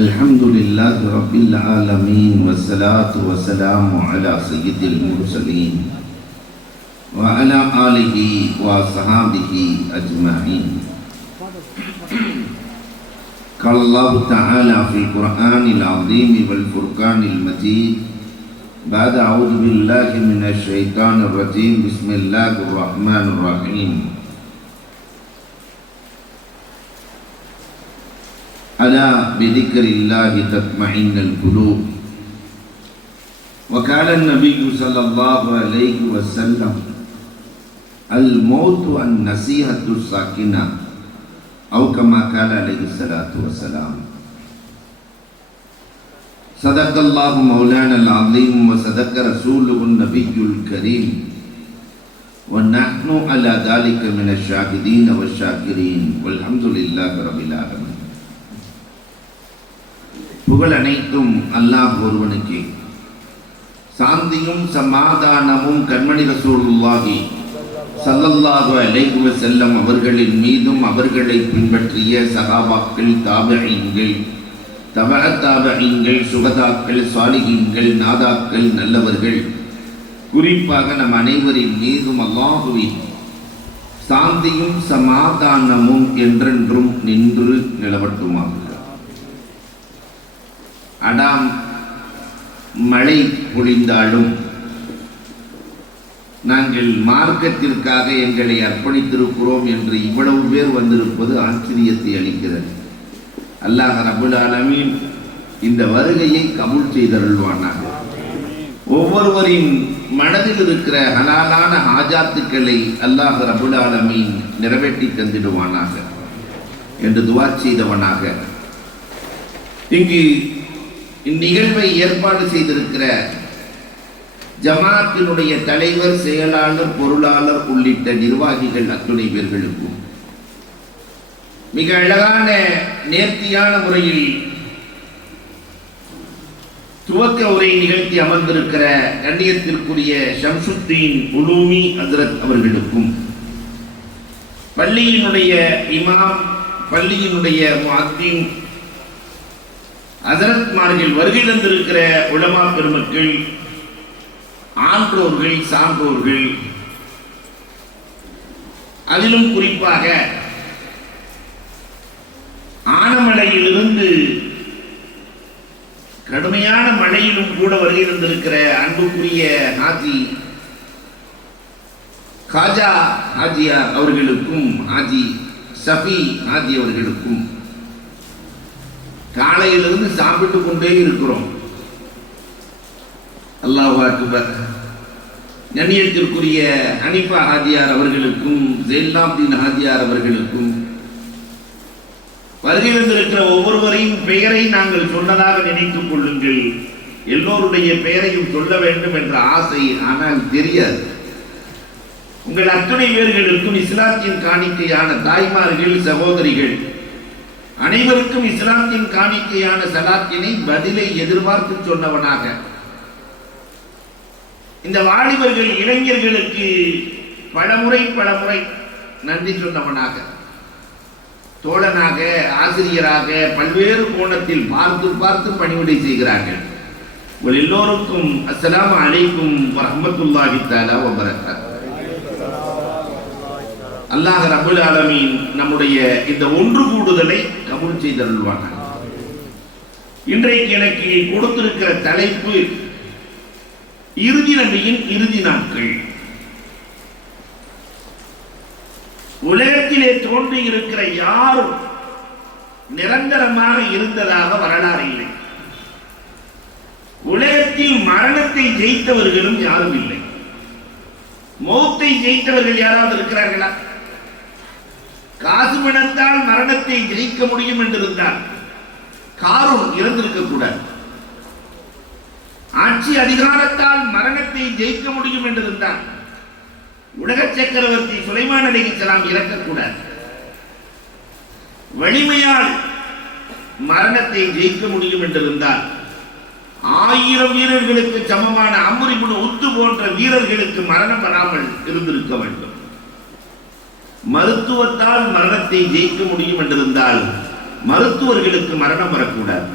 الحمد لله رب العالمين والصلاة والسلام على سيد المرسلين وعلى آله وصحابه أجمعين. قال الله تعالى في القرآن العظيم والفرقان المجيد بعد أعوذ بالله من الشيطان الرجيم بسم الله الرحمن الرحيم. ألا بذكر الله تطمئن القلوب. وقال النبي صلى الله عليه وسلم الموت النصيحة الساكنة أو كما قال عليه الصلاة والسلام. صدق الله مولانا العظيم وصدق رسوله النبي الكريم ونحن على ذلك من الشاهدين والشاكرين والحمد لله رب العالمين. புகழ் அனைத்தும் அல்லாஹ் ஒருவனுக்கே. சாந்தியும் சமாதானமும் கண்மணி ரசூலுல்லாஹி ஸல்லல்லாஹு அலைஹி வஸல்லம் அவர்களின் மீதும் அவர்களை பின்பற்றிய சஹாபாக்கள், தாபிஈன்கள், தபஅத் தாபிஈன்கள், சுஹதாக்கள், சாலிஹீன்கள், நாதாக்கள், நல்லவர்கள், குறிப்பாக நம் அனைவரின் மீதும் அல்லாஹுவின் சாந்தியும் சமாதானமும் என்றென்றும் நின்று நிலவட்டுமாக. அடாம் மழை பொழிந்தாலும் நாங்கள் மார்க்கத்திற்காக எங்களை அர்ப்பணித்திருக்கிறோம் என்று இவ்வளவு பேர் வந்திருப்பது ஆச்சரியத்தை அளிக்கிறது. அல்லாஹ் ரப்பல் ஆலமீன் இந்த வருகையை கபூல் செய்தருள்வானாக. ஒவ்வொருவரின் மனதில் இருக்கிற ஹலாலான ஹாஜாத்துக்களை அல்லாஹ் ரப்பல் ஆலமீன் நிறைவேற்றி தந்திடுவானாக என்று துஆ செய்தவனாக இங்கு இந்நிகழ்வை ஏற்பாடு செய்திருக்கிற ஜமாத்தினுடைய தலைவர், செயலாளர், பொருளாளர் உள்ளிட்ட நிர்வாகிகள் அத்துணை பேர்களுக்கும் மிக அழகான நேர்த்தியான முறையில் துவக்க உரை நிகழ்த்தி அமர்ந்திருக்கிற கண்ணியத்திற்குரிய ஷம்சுத்தீன் உலூமி ஹஜ்ரத் அவர்களுக்கும், பள்ளியினுடைய இமாம், பள்ளியினுடைய முஅத்தின், ஹஜரத்மார்கள், வருகை தந்திருக்கிற உலமா பெருமக்கள், ஆன்றோர்கள், சான்றோர்கள், அதிலும் குறிப்பாக ஆனமலையிலிருந்து கடுமையான மழையிலும் கூட வருகை தந்திருக்கிற அன்புக்குரிய ஹாஜி காஜா ஹாஜியார் அவர்களுக்கும், ஹாஜி ஷஃபி ஹாஜி அவர்களுக்கும் காலையிலிருந்து சாப்பிட்டு கொண்டே இருக்கிறோம். அல்லாஹு அக்பர். கண்ணியத்திற்குரிய ஹனீஃபா ஹாஜியார் அவர்களுக்கும், ஜெயிலாப்தீன் ஹாஜியார் அவர்களுக்கும், வருகை வந்திருக்கிற ஒவ்வொருவரையும் பெயரை நாங்கள் சொன்னதாக நினைத்துக் கொள்ளுங்கள். எல்லோருடைய பெயரையும் சொல்ல வேண்டும் என்ற ஆசை, ஆனால் தெரியாது. உங்கள் அத்துணை பேர்களுக்கும் இஸ்லாத்தின் காணிக்கையான தாய்மார்கள், சகோதரிகள் அனைவருக்கும் இஸ்லாத்தின் காணிக்கையான சலாத்தினை பதிலை எதிர்பார்த்து சொன்னவனாக, இந்த வாலிபர்கள் இளைஞர்களுக்கு பலமுறை நன்றி சொன்னவனாக, தோழனாக, ஆசிரியராக பல்வேறு கோணத்தில் பார்த்து பணிவிடை செய்கிறார்கள். உங்கள் எல்லோருக்கும் அஸ்ஸலாமு அலைக்கும் வரஹ்மத்துல்லாஹி தஆலா வ பரகாத்துஹு. அல்லாஹ் ரப்பல் ஆலமீன் நம்முடைய இந்த ஒன்று கூடுதலை கபூல் செய்தருள்வானாக. இன்றைக்கு எனக்கு கொடுத்திருக்கிற தலைப்பு இறுதி நபியின் இறுதி நாட்கள். உலகத்திலே தோன்றி இருக்கிற யாரும் நிரந்தரமாக இருந்ததாக வரலாறு இல்லை. உலகத்தில் மரணத்தை ஜெயித்தவர்களும் யாரும் இல்லை. மௌத்தை ஜெயித்தவர்கள் யாராவது இருக்கிறார்களா? காசு பணத்தால் மரணத்தை ஜெயிக்க முடியும் என்றிருந்தால் காரூன் இறந்திருக்க கூடாது. ஆட்சி அதிகாரத்தால் மரணத்தை ஜெயிக்க முடியும் என்றிருந்தால் உலக சக்கரவர்த்தி சுலைமான் அலைஹிஸ்ஸலாம் இறக்கக்கூடாது. வலிமையால் மரணத்தை ஜெயிக்க முடியும் என்றிருந்தால் 1000 வீரர்களுக்கு சமமான அம்ர் இப்னு உத்து போன்ற வீரர்களுக்கு மரணம் வராமல் இருந்திருக்க வேண்டும். மருத்துவத்தால் மரணத்தை ஜெயிக்க முடியும் என்றிருந்தால் மருத்துவர்களுக்கு மரணம் வரக்கூடாது.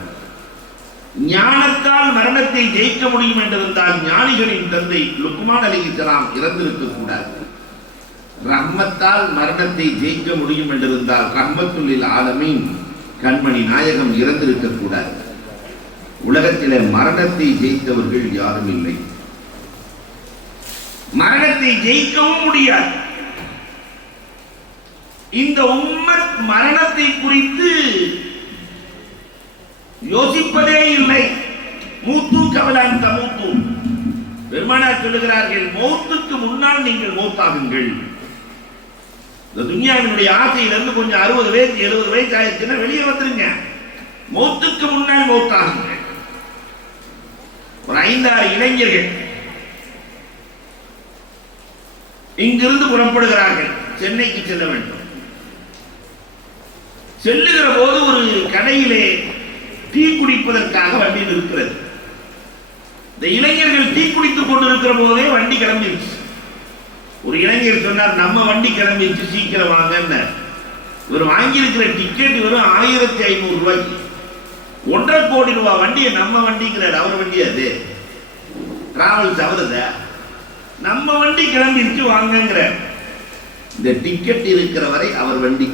ஞானத்தால் மரணத்தை ஜெயிக்க முடியும் என்றிருந்தால் ஞானிகளின் தந்தை லுக்மான் அலைஹிஸ்ஸலாம் இறந்திருக்க கூடாது. ரஹ்மத்தால் மரணத்தை ஜெயிக்க முடியும் என்றிருந்தால் ரஹ்மத்துல் லில் ஆலமீன் கண்மணி நாயகம் இறந்திருக்க கூடாது. உலகத்திலே மரணத்தை ஜெயித்தவர்கள் யாரும் இல்லை. மரணத்தை ஜெயிக்கவும் முடியாது. இந்த உம்மத் மரணத்தை குறித்து யோசிப்பதே இல்லை. மூத்து கவலான் தமூத்து, பெருமானார் சொல்லுகிறார்கள், மௌத்துக்கு முன்னால் நீங்கள் மௌத்தாகுங்கள். இந்த துன்யாவினுடைய ஆசையிலிருந்து கொஞ்சம் 60 வயசு 70 வயசு ஆயிடுச்சுன்னா வெளியே வந்துருங்க. மௌத்துக்கு முன்னால் மௌத்தாகுங்கள். ஒரு 5-6 இளைஞர்கள் இங்கிருந்து புறப்படுகிறார்கள், சென்னைக்கு செல்ல வேண்டும். செல்லுகிற போது ஒரு கடையிலே டீ குடிப்பதற்காக வண்டி நிற்கிறது. இந்த இளைஞர்கள் டீ குடித்துக் கொண்டிருக்கிற போதே வண்டி கிளம்பிடுச்சு. ஒரு இளைஞர் சொன்னார், நம்ம வண்டி கிளம்பிடுச்சு, சீக்கிரம் வாங்க. இவர் வாங்கியிருக்கிற டிக்கெட் வெறும் 1500 ரூபாய்க்கு. 1.5 கோடி ரூபாய் வண்டியை நம்ம வண்டிங்கிறார். அவர் வண்டி அது டிராவல்ஸ் அவரத, நம்ம வண்டி கிளம்பிடுச்சு வாங்குங்கிற. இந்த டிக்கெட் இருக்கிற வரை அவர் வண்டி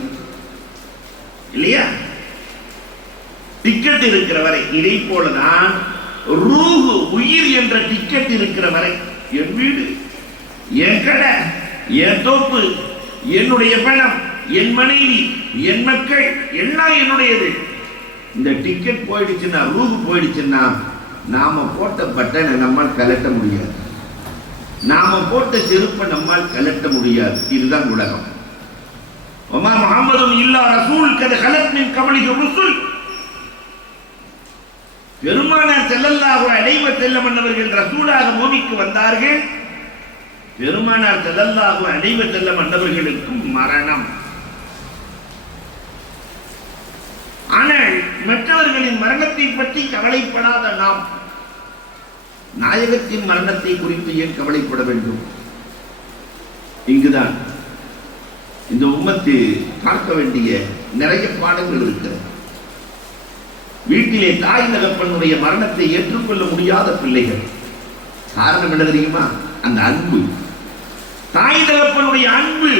இல்லையா? டிக்கெட் இருக்கிற வரை. இதை போலதான் ரூஹு உயிர் என்ற டிக்கெட் இருக்கிற வரை என் வீடு, என் கடை, என் தோப்பு, என்னுடைய பணம், என் மனைவி, என் மக்கள் எல்லாம் என்னுடையது. இந்த டிக்கெட் போயிடுச்சுன்னா, ரூஹு போயிடுச்சுன்னா, நாம போட்ட பட்டனை நம்மால் கலட்ட முடியாது. நாம போட்ட செருப்பை நம்மால் கலட்ட முடியாது. இதுதான் உலகம். வமா முஹம்மதுன் இல்லா ரசூல் கத கலத் மின் கபலிஹி ருசுல். பெருமானார் ஸல்லல்லாஹு அலைஹி வஸல்லம் அவர்கள் ரசூலாக பூமிக்கு வந்தார்கள். பெருமானார் ஸல்லல்லாஹு அலைஹி வஸல்லம் அவர்களுக்கும் மரணம். ஆனால் மற்றவர்களின் மரணத்தை பற்றி கவலைப்படாத நாம் நாயகத்தின் மரணத்தை குறித்து ஏன் கவலைப்பட வேண்டும்? இங்குதான் இந்த உம்மத்து பார்க்க வேண்டிய நிறைய பாடங்கள் இருக்கிறது. வீட்டிலே தாய் தகப்பனுடைய மரணத்தை ஏற்றுக்கொள்ள முடியாத பிள்ளைகள். காரணம் என்ன தெரியுமா? அந்த அன்பு, தாய் தகப்பனுடைய அன்பு.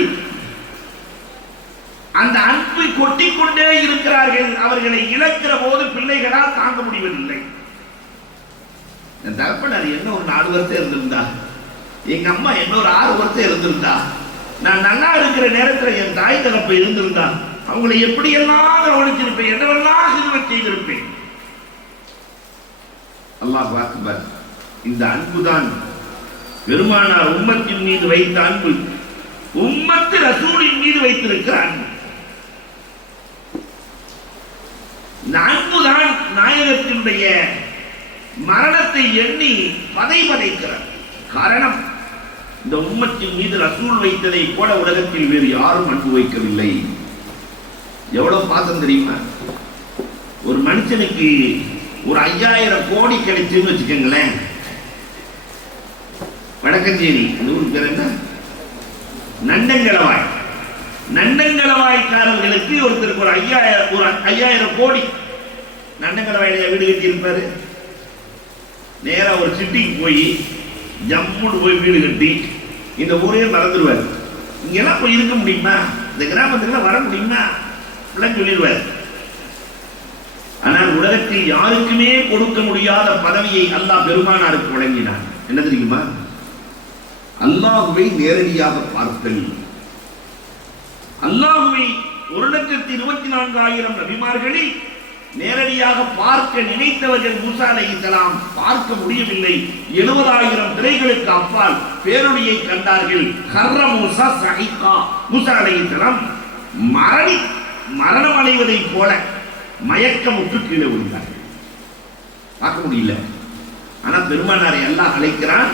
அந்த அன்பை கொட்டிக்கொண்டே இருக்கிறார்கள். அவர்களை இழக்கிற போது பிள்ளைகளால் தாங்க முடிவதில்லை. என் தகப்பனார் என்ன ஒரு 4 வருஷம் இருந்திருந்தா, எங்க அம்மா என்ன ஒரு 6 வருஷம் இருந்திருந்தா, நான் நல்லா இருக்கிற நேரத்தில் என் தாய் தகப்ப இருந்திருந்தா அவங்களை எப்படியெல்லாம் கவனிச்சிருப்பேன், என்னவெல்லாம் சிறுவை செய்திருப்பேன். அல்லாஹ் அக்பர். இந்த அன்புதான் பெருமானார் உம்மத்தின் மீது வைத்த அன்பு, உம்மத்து ரசூலின் மீது வைத்திருக்கிற அன்பு. இந்த அன்புதான் நாயகத்தினுடைய மரணத்தை எண்ணி பதைக்கிறார். காரணம், இந்த உம்மத்தின் மீது ரசூல் வைத்ததை போல உலகத்தில் வேறு யாரும் அன்பு வைக்கவில்லை. எவ்வளவு பாசம் தெரியுமா? ஒரு மனுஷனுக்கு ஒரு 5000 கோடி கிடைச்சுன்னு வச்சுக்கோங்களேன். வடக்கஞ்சேரி அந்த ஊருக்கு பேர் என்ன? நண்டங்களவாய். நண்டங்களவாய்க்காரர்களுக்கு ஒருத்தருக்கு ஒரு 5000 கோடி. நண்டங்களவாயில வீடு கட்டி இருப்பாரு. நேரா ஒரு சிட்டிக்கு போய் ஜம்முன்னு போய் வீடு கட்டி இந்த ஊரே மறந்துடுவார். இங்கெல்லாம் போய் இருக்க முடியுமா? இந்த கிராமத்துக்குலாம் வர முடியுமா? சொல்லிடுவார். ஆனால் உலகத்தில் யாருக்குமே கொடுக்க முடியாத பதவியை அல்லாஹ் பெருமானாருக்கு வழங்கினார். என்ன தெரியுமா? அல்லாஹுவை நேரடியாக பார்த்தல். அல்லாஹுவை 1,24,000 நபிமார்களில் நேரடியாக பார்க்க நினைத்தவர்கள் மூசா அலைஹிஸ்ஸலாம் பார்க்க முடியவில்லை. 70,000 திரைகளுக்கு அப்பால் பேரொளியை கண்டார்கள். ஹர்ர மூசா சஹீகா. மூசா அலைஹிஸ்ஸலாம் மரணம் அடைவதை போல மயக்கமுற்று கீழே விழுந்தார்கள். பார்க்க முடியல. ஆனா பெருமானாரை அல்லாஹ் அழைக்கிறான்.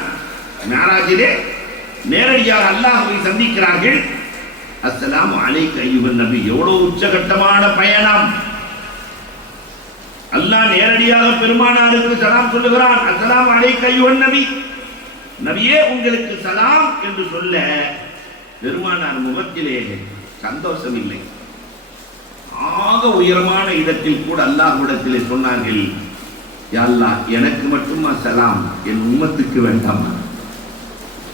மேராஜிலே நேரடியாக அல்லாஹ்வை சந்திக்கிறார்கள். அஸ்ஸலாமு அலைக்க அய்யுஹன் நபி. எவ்வளவு உச்சகட்டமான பயணம்! அல்லாஹ் நேரடியாக பெருமானாருக்கு சலாம் சொல்லுகிறான். அஸ்ஸலாமு அலைக்க அய்யுஹன் நபி. நபியே உங்களுக்கு சலாம் என்று சொல்ல பெருமானார் முகத்திலே சந்தோஷம் இல்லை. ஆக உயரமான இடத்தில் கூட அல்லாஹ்விடத்திலே சொன்னார்கள், யா அல்லாஹ், எனக்கு மட்டுமா சலாம், என் உம்மத்துக்கு வேண்டாமா?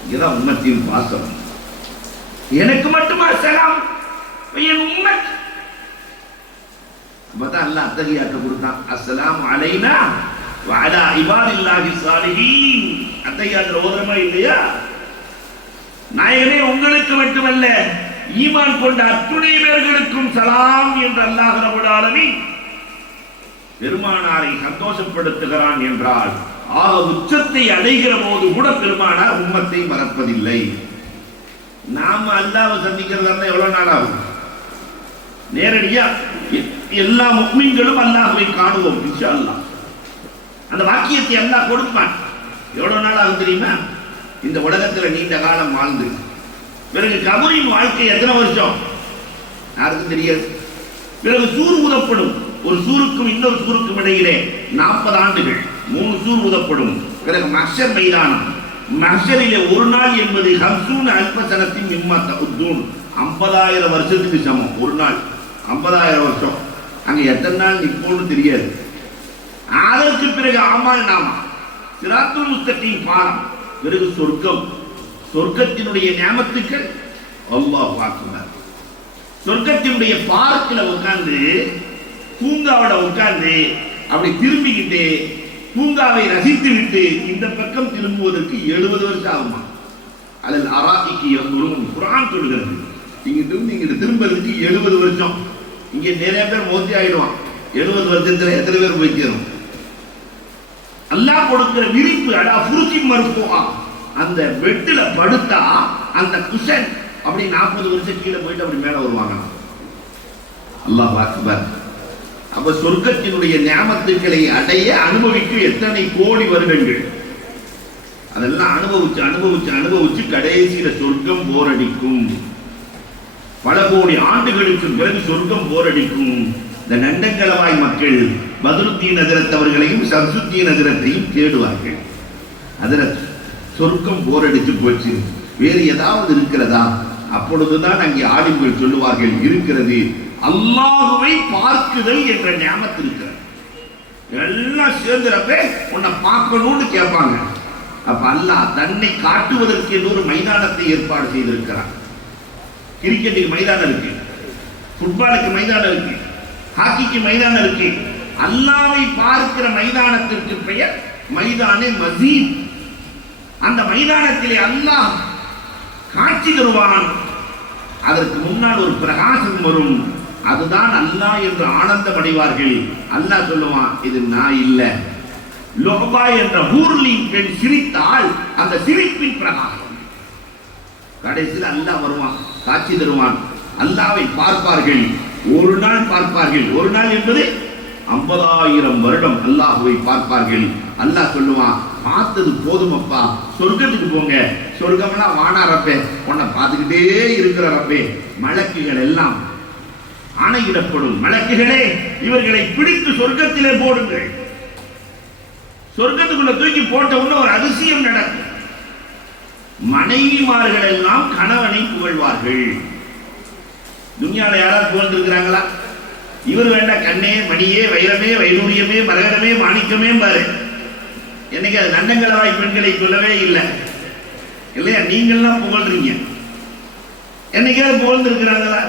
இதுதான் உம்மத்தின் பாசம். எனக்கு மட்டுமா சலாம், என் உம்மத். அப்பதான் அல்லாஹ் அத்தஹியாத்து கொடுத்தான், அஸ்ஸலாமு அலைனா வ அலா இபாதில்லாஹி ஸாலிஹீன். அத்தஹியாத்து ஓதுறமா இல்லையா? நாயகமே, உங்களுக்கு மட்டுமல்ல, ஈமான் கொண்ட அத்துணை பேர்களுக்கும் சலாம் என்று அல்லாஹ் ரப்பல் ஆலமீன் பெருமானாரை சந்தோஷப்படுத்துகிறான் என்றால், ஆக உச்சத்தை அடைகிற போது கூட பெருமானார் உம்மத்தை மறப்பதில்லை. நாம அல்லாஹ்வை சந்திக்கிறதா எவ்வளவு நாள் ஆகும்? நேரடியா எல்லா முஃமின்களும் அல்லாஹ்வை காணுவோம் இன்ஷா அல்லாஹ். அந்த வாக்கியத்தை அல்லாஹ் கொடுப்பான். எவ்வளவு நாள் ஆகும் தெரியுமா? இந்த உலகத்துல நீண்ட காலம் வாழ்ந்து பிறகு கபரின் வாழ்க்கை எத்தனை வருஷம் யாருக்கும் தெரியாது. பிறகு சூர் ஊதப்படும். ஒரு சூருக்கும் இன்னொரு சூருக்கும் இடையிலே 40 ஆண்டுகள் 3 சூர் ஊதப்படும். பிறகு மஹ்ஷர் மைதானம். மஹ்ஷரிலே ஒரு நாள் என்பது 50 அல்பசனத்தின் மிம்மா தஉத்தூன், 50,000 வருஷத்துக்கு சமம். ஒரு நாள் 50,000 வருஷம். அங்க எத்தனை நாள் நிற்போம்னு தெரியாது. அதற்கு பிறகு ஆமால் நாமா சிராத்துல் முஸ்தகீம் பாலம். பிறகு சொர்க்கம். சொர்க்கத்தினுடைய நியாமத்துக்கள் அல்லாஹ் அக்பர். சொர்க்கத்தினுடைய பார்க்கில் உட்கார்ந்து, பூங்காவோட உட்கார்ந்து அப்படி திரும்பிக்கிட்டு பூங்காவை ரசித்து விட்டு இந்த பக்கம் திரும்புவதற்கு 70 வருஷம் ஆகுமா? அதில் அராஇக்கு குர்ஆன் சொல்கிறது, இங்கிட்டு திரும்புறதுக்கு 70 வருஷம். இங்க நிறைய பேர் மோத்தி ஆயிடுவான். 70 வருஷத்துல எத்தனை பேர் போய் சேரும்? அல்லாஹ் கொடுக்கிற விரிப்பு, அடா ஃபுருசி மர்ஃபூஆ, அந்த பெட்ல படுத்தா அந்த குஷன் அப்படி 40 வருஷம் கீழே போயிட்டு அப்படி மேல வருவாங்க. அல்லாஹ் அக்பர். அப்ப சொர்க்கத்தினுடைய நியாமத்துக்களை அடைய அனுபவிக்க எத்தனை கோடி வருடங்கள். அதெல்லாம் அனுபவிச்சு அனுபவிச்சு அனுபவிச்சு கடைசியில சொர்க்கம் போரடிக்கும். பல கோடி ஆண்டுகளுக்கு பிறகு சொர்க்கம் போரடிக்கும். இந்த நண்டங்களவாய் மக்கள் பத்ருத்தீன் ஹஜ்ரத் அவர்களையும் ஷம்சுத்தீன் ஹஜ்ரத்தையும் தேடுவார்கள். ஹஜ்ரத், சொர்க்கம் போரடிச்சு போச்சு, வேறு ஏதாவது இருக்கிறதா? அப்பொழுதுதான் அங்கே ஆலிம்கள் சொல்லுவார்கள், இருக்கிறது, அல்லாஹ்வை பார்க்குதல் என்ற நியாமத்து இருக்கிறது. எல்லாம் சேர்ந்துறப்ப உன்னை பார்க்கணும்னு கேட்பாங்க. அப்ப அல்லாஹ் தன்னை காட்டுவதற்கு என்று ஒரு மைதானத்தை ஏற்பாடு செய்திருக்கிறார். கிரிக்கெட்டுக்கு மைதானம் இருக்கு, ஃபுட்பாலுக்கு மைதானம் இருக்கு, ஹாக்கிக்கு மைதானம் இருக்கு. அல்லாஹ்வை பார்க்கிற மைதானத்திற்கு பெயர் மைதானே மஸ்ஜித். அந்த மைதானத்திலே அல்லாஹ் காட்சி தருவான். அதற்கு முன்னால் ஒரு பிரகாசம் வரும். அதுதான் அல்லாஹ் என்று ஆனந்தம் அடைவார்கள். அல்லாஹ் சொல்லுவான், இது நான் இல்ல. லோபா என்ற ஹூர்லின் பெண் சிரித்தால் அந்த சிரிப்பின் பிரகாசம். கடைசியில் அல்லாஹ் வருவான், காட்சி தருவான். அல்லாஹ்வை பார்ப்பார்கள். ஒரு நாள் பார்ப்பார்கள். ஒரு நாள் என்பது 50,000 வருடம் அல்லாஹ்வை பார்ப்பார்கள். அல்லாஹ் சொல்லுவான், பார்த்தது போதும் அப்பா, சொர்க்கத்துக்கு போங்க. சொர்க்கம்னா வானாரப்பே, உன்னை பார்த்துக்கிட்டே இருக்கிற ரப்பே. மலக்குகள் எல்லாம் ஆணையிடப்படும், மலக்குகளே இவர்களை பிடித்து சொர்க்கத்திலே போடுங்கள். சொர்க்கத்துக்குள்ள தூக்கி போட்ட உடனே ஒரு அதிசயம் நடக்கும். மனைவிமார்கள் எல்லாம் கணவனை புகழ்வார்கள். துன்யால யாராவது புகழ்ந்திருக்கிறாங்களா? இவர் வேண்டாம், கண்ணே மணியே வைரமே வைடூரியமே மரகதமே மாணிக்கமே பாரு. என்னைக்கு அது நண்டங்களவாய் பெண்களை சொல்லவே இல்லை இல்லையா? நீங்கள்லாம் புகழ்றீங்க. என்னைக்காவது புகழ்ந்திருக்கிறாங்களா?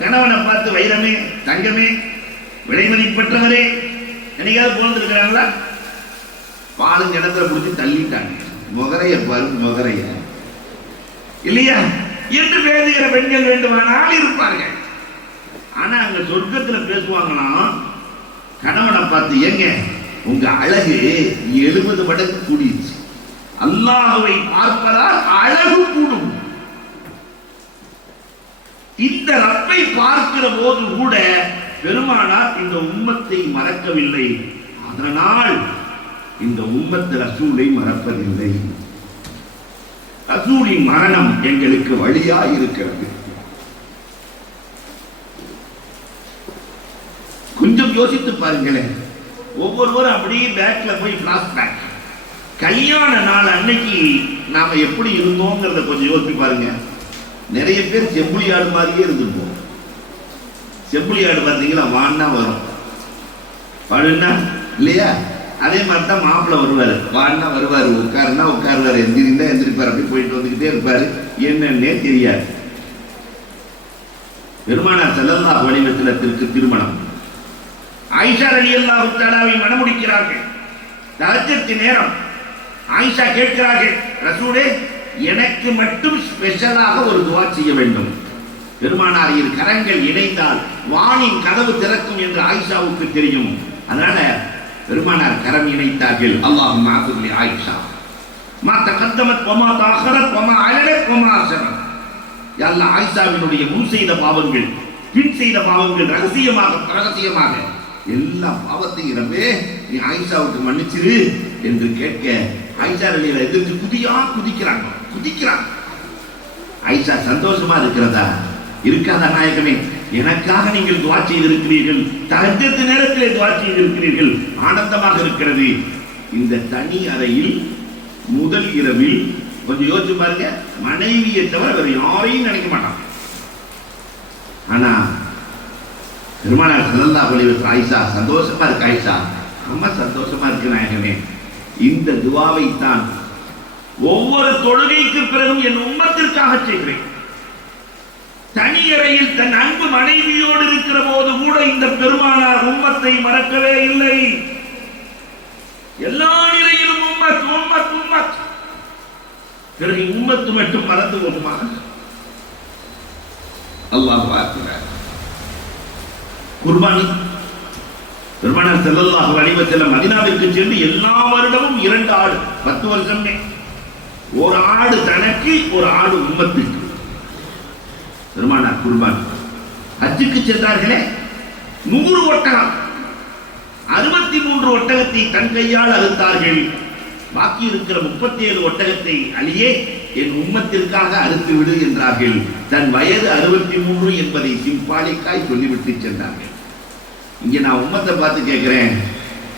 கணவனை பார்த்து வைரமே தங்கமே விலைமதிப்பற்றவரே என்னைக்காவது புகழ்ந்திருக்கிறாங்களா? பாலும் கிணத்துல பிடிச்சி தள்ளிட்டாங்க. முகரைய பாரு, முகரைய இல்லையா என்று பேசுகிற பெண்கள் வேண்டுமானால் இருப்பார்கள். ஆனா அங்க சொர்க்கத்துல பேசுவாங்களாம், கணவனை பார்த்து, ஏங்க உங்க அழகு 70 மடங்கு கூடிடுச்சு. அல்லாஹ்வை பார்ப்பதால் அழகு கூடும். இந்த ரப்பை பார்க்கிற போது கூட பெருமானார் இந்த உம்மத்தை மறக்கவில்லை. அதனால் இந்த உம்மத்து ரசூலை மறப்பதில்லை. ரசூலின் மரணம் எங்களுக்கு வழியாய் இருக்கிறது. கொஞ்சம் யோசித்து பாருங்களேன். ஒவ்வொருவரும் அப்படியே பேக்ல போய் பிளாஷ்பேக், கல்யாண நாள் அன்னைக்கு நாம எப்படி இருந்தோங்கிறத கொஞ்சம் யோசிச்சு பாருங்க. நிறைய பேர் செம்புலி ஆடு மாதிரியே இருந்துருப்போம். செம்புலி ஆடு பார்த்தீங்களா, வான்னா வரும், படுன்னா இல்லையா? அதே மாதிரி தான் மாப்பிள்ளை வருவார், வான்னா வருவார், உட்காருன்னா உட்காருவார், எந்திரிந்தா எந்திரிப்பார், அப்படி போயிட்டு வந்துக்கிட்டே இருப்பார், என்னன்னே தெரியாது. பெருமானார் ஸல்லல்லாஹு அலைஹி வஸல்லத்திற்கு திருமணம். ஆயிஷா ரலியல்லாஹு தஆலாவை மணமுடிக்கிறார்கள். தஹஜ்ஜத் நேரம். ஆயிஷா கேட்கிறார்கள், ரசூலே எனக்கு மட்டும் ஸ்பெஷலாக ஒரு துஆ செய்ய வேண்டும். பெருமானார் இரு கரங்கள் இணைந்தால் வானின் கதவு திறக்கும் என்று ஆயிஷாவுக்கு தெரியும். அதனால பெருமானார் கரம் இணைத்தார்கள். அல்லாஹும்ம அஃபிர் லி ஆயிஷா மா தகத்தமத் வ மா தஅஹரத் வ மா அலனத் வ மா அஸ்ரத். யா அல்லாஹ், ஆயிஷாவினுடைய முன் செய்த பாவங்கள், பின் செய்த பாவங்கள், ரகசியமாக பிரகசியமாக எல்லா பாவத்தையும் இரவே நீ ஆயிஷாவுக்கு மன்னிச்சிரு என்று கேட்க ஆயிஷா ரலியல்லாஹு எதிர்த்து குதிக்கிறாங்க. ஆயிஷா சந்தோஷமா இருக்கிறதா? இருக்காத நாயகமே, எனக்காக நீங்கள் துஆ செய்திருக்கிறீர்கள், தஹஜ்ஜத் நேரத்திலே துஆ செய்திருக்கிறீர்கள், ஆனந்தமாக இருக்கிறது. இந்த தனி அறையில் முதல் இரவில் கொஞ்சம் யோசிச்சு பாருங்க, மனைவியை தவிர வேற யாரையும் நினைக்க மாட்டான். ஆனா பெருமானார் ஸல்லல்லாஹு அலைஹி வஸல்லம் ஆயிஷா சந்தோஷமா இருக்கு, ஆயிஷா அம்மா சந்தோஷமா இருக்கு நாயகமே. இந்த துஆவை தான் ஒவ்வொரு தொழுகைக்கு பிறகும் என் உம்மத்திற்காக செய்கிறேன். தனி அறையில் தன் அன்பு மனைவியோடு இருக்கிற போது கூட இந்த பெருமானார் உம்மத்தை மறக்கவே இல்லை. எல்லா நிலையிலும் உம்மத் உம்மத் உம்மத். பிறகு உம்மத்து மட்டும் மறந்து போகுமா? அல்லாஹ் அக்பர். குர்பானி. பெருமானார் ஸல்லல்லாஹு அலைஹி வஸல்லம் மதீனாவிற்கு சென்று எல்லா வருடமும் 2 ஆடு, 10 வருஷமே, ஒரு ஆடு தனக்கு, ஒரு ஆடு உம்மத்துக்கு. பெருமானார் குர்பான். ஹஜ்ஜுக்கு சென்றார்களே, 100 ஒட்டகம், 63 ஒட்டகத்தை தன் கையால் அறுத்தார்கள். பாக்கி இருக்கிற 37 ஒட்டகத்தை அலியே என் உம்மத்திற்காக அறுத்து விடு என்றார்கள். தன் வயது 63 என்பதை சிம்பாலிக்காய் சொல்லிவிட்டு சென்றார்கள். இங்க நான் உம்மத்தை பார்த்து கேட்கிறேன்,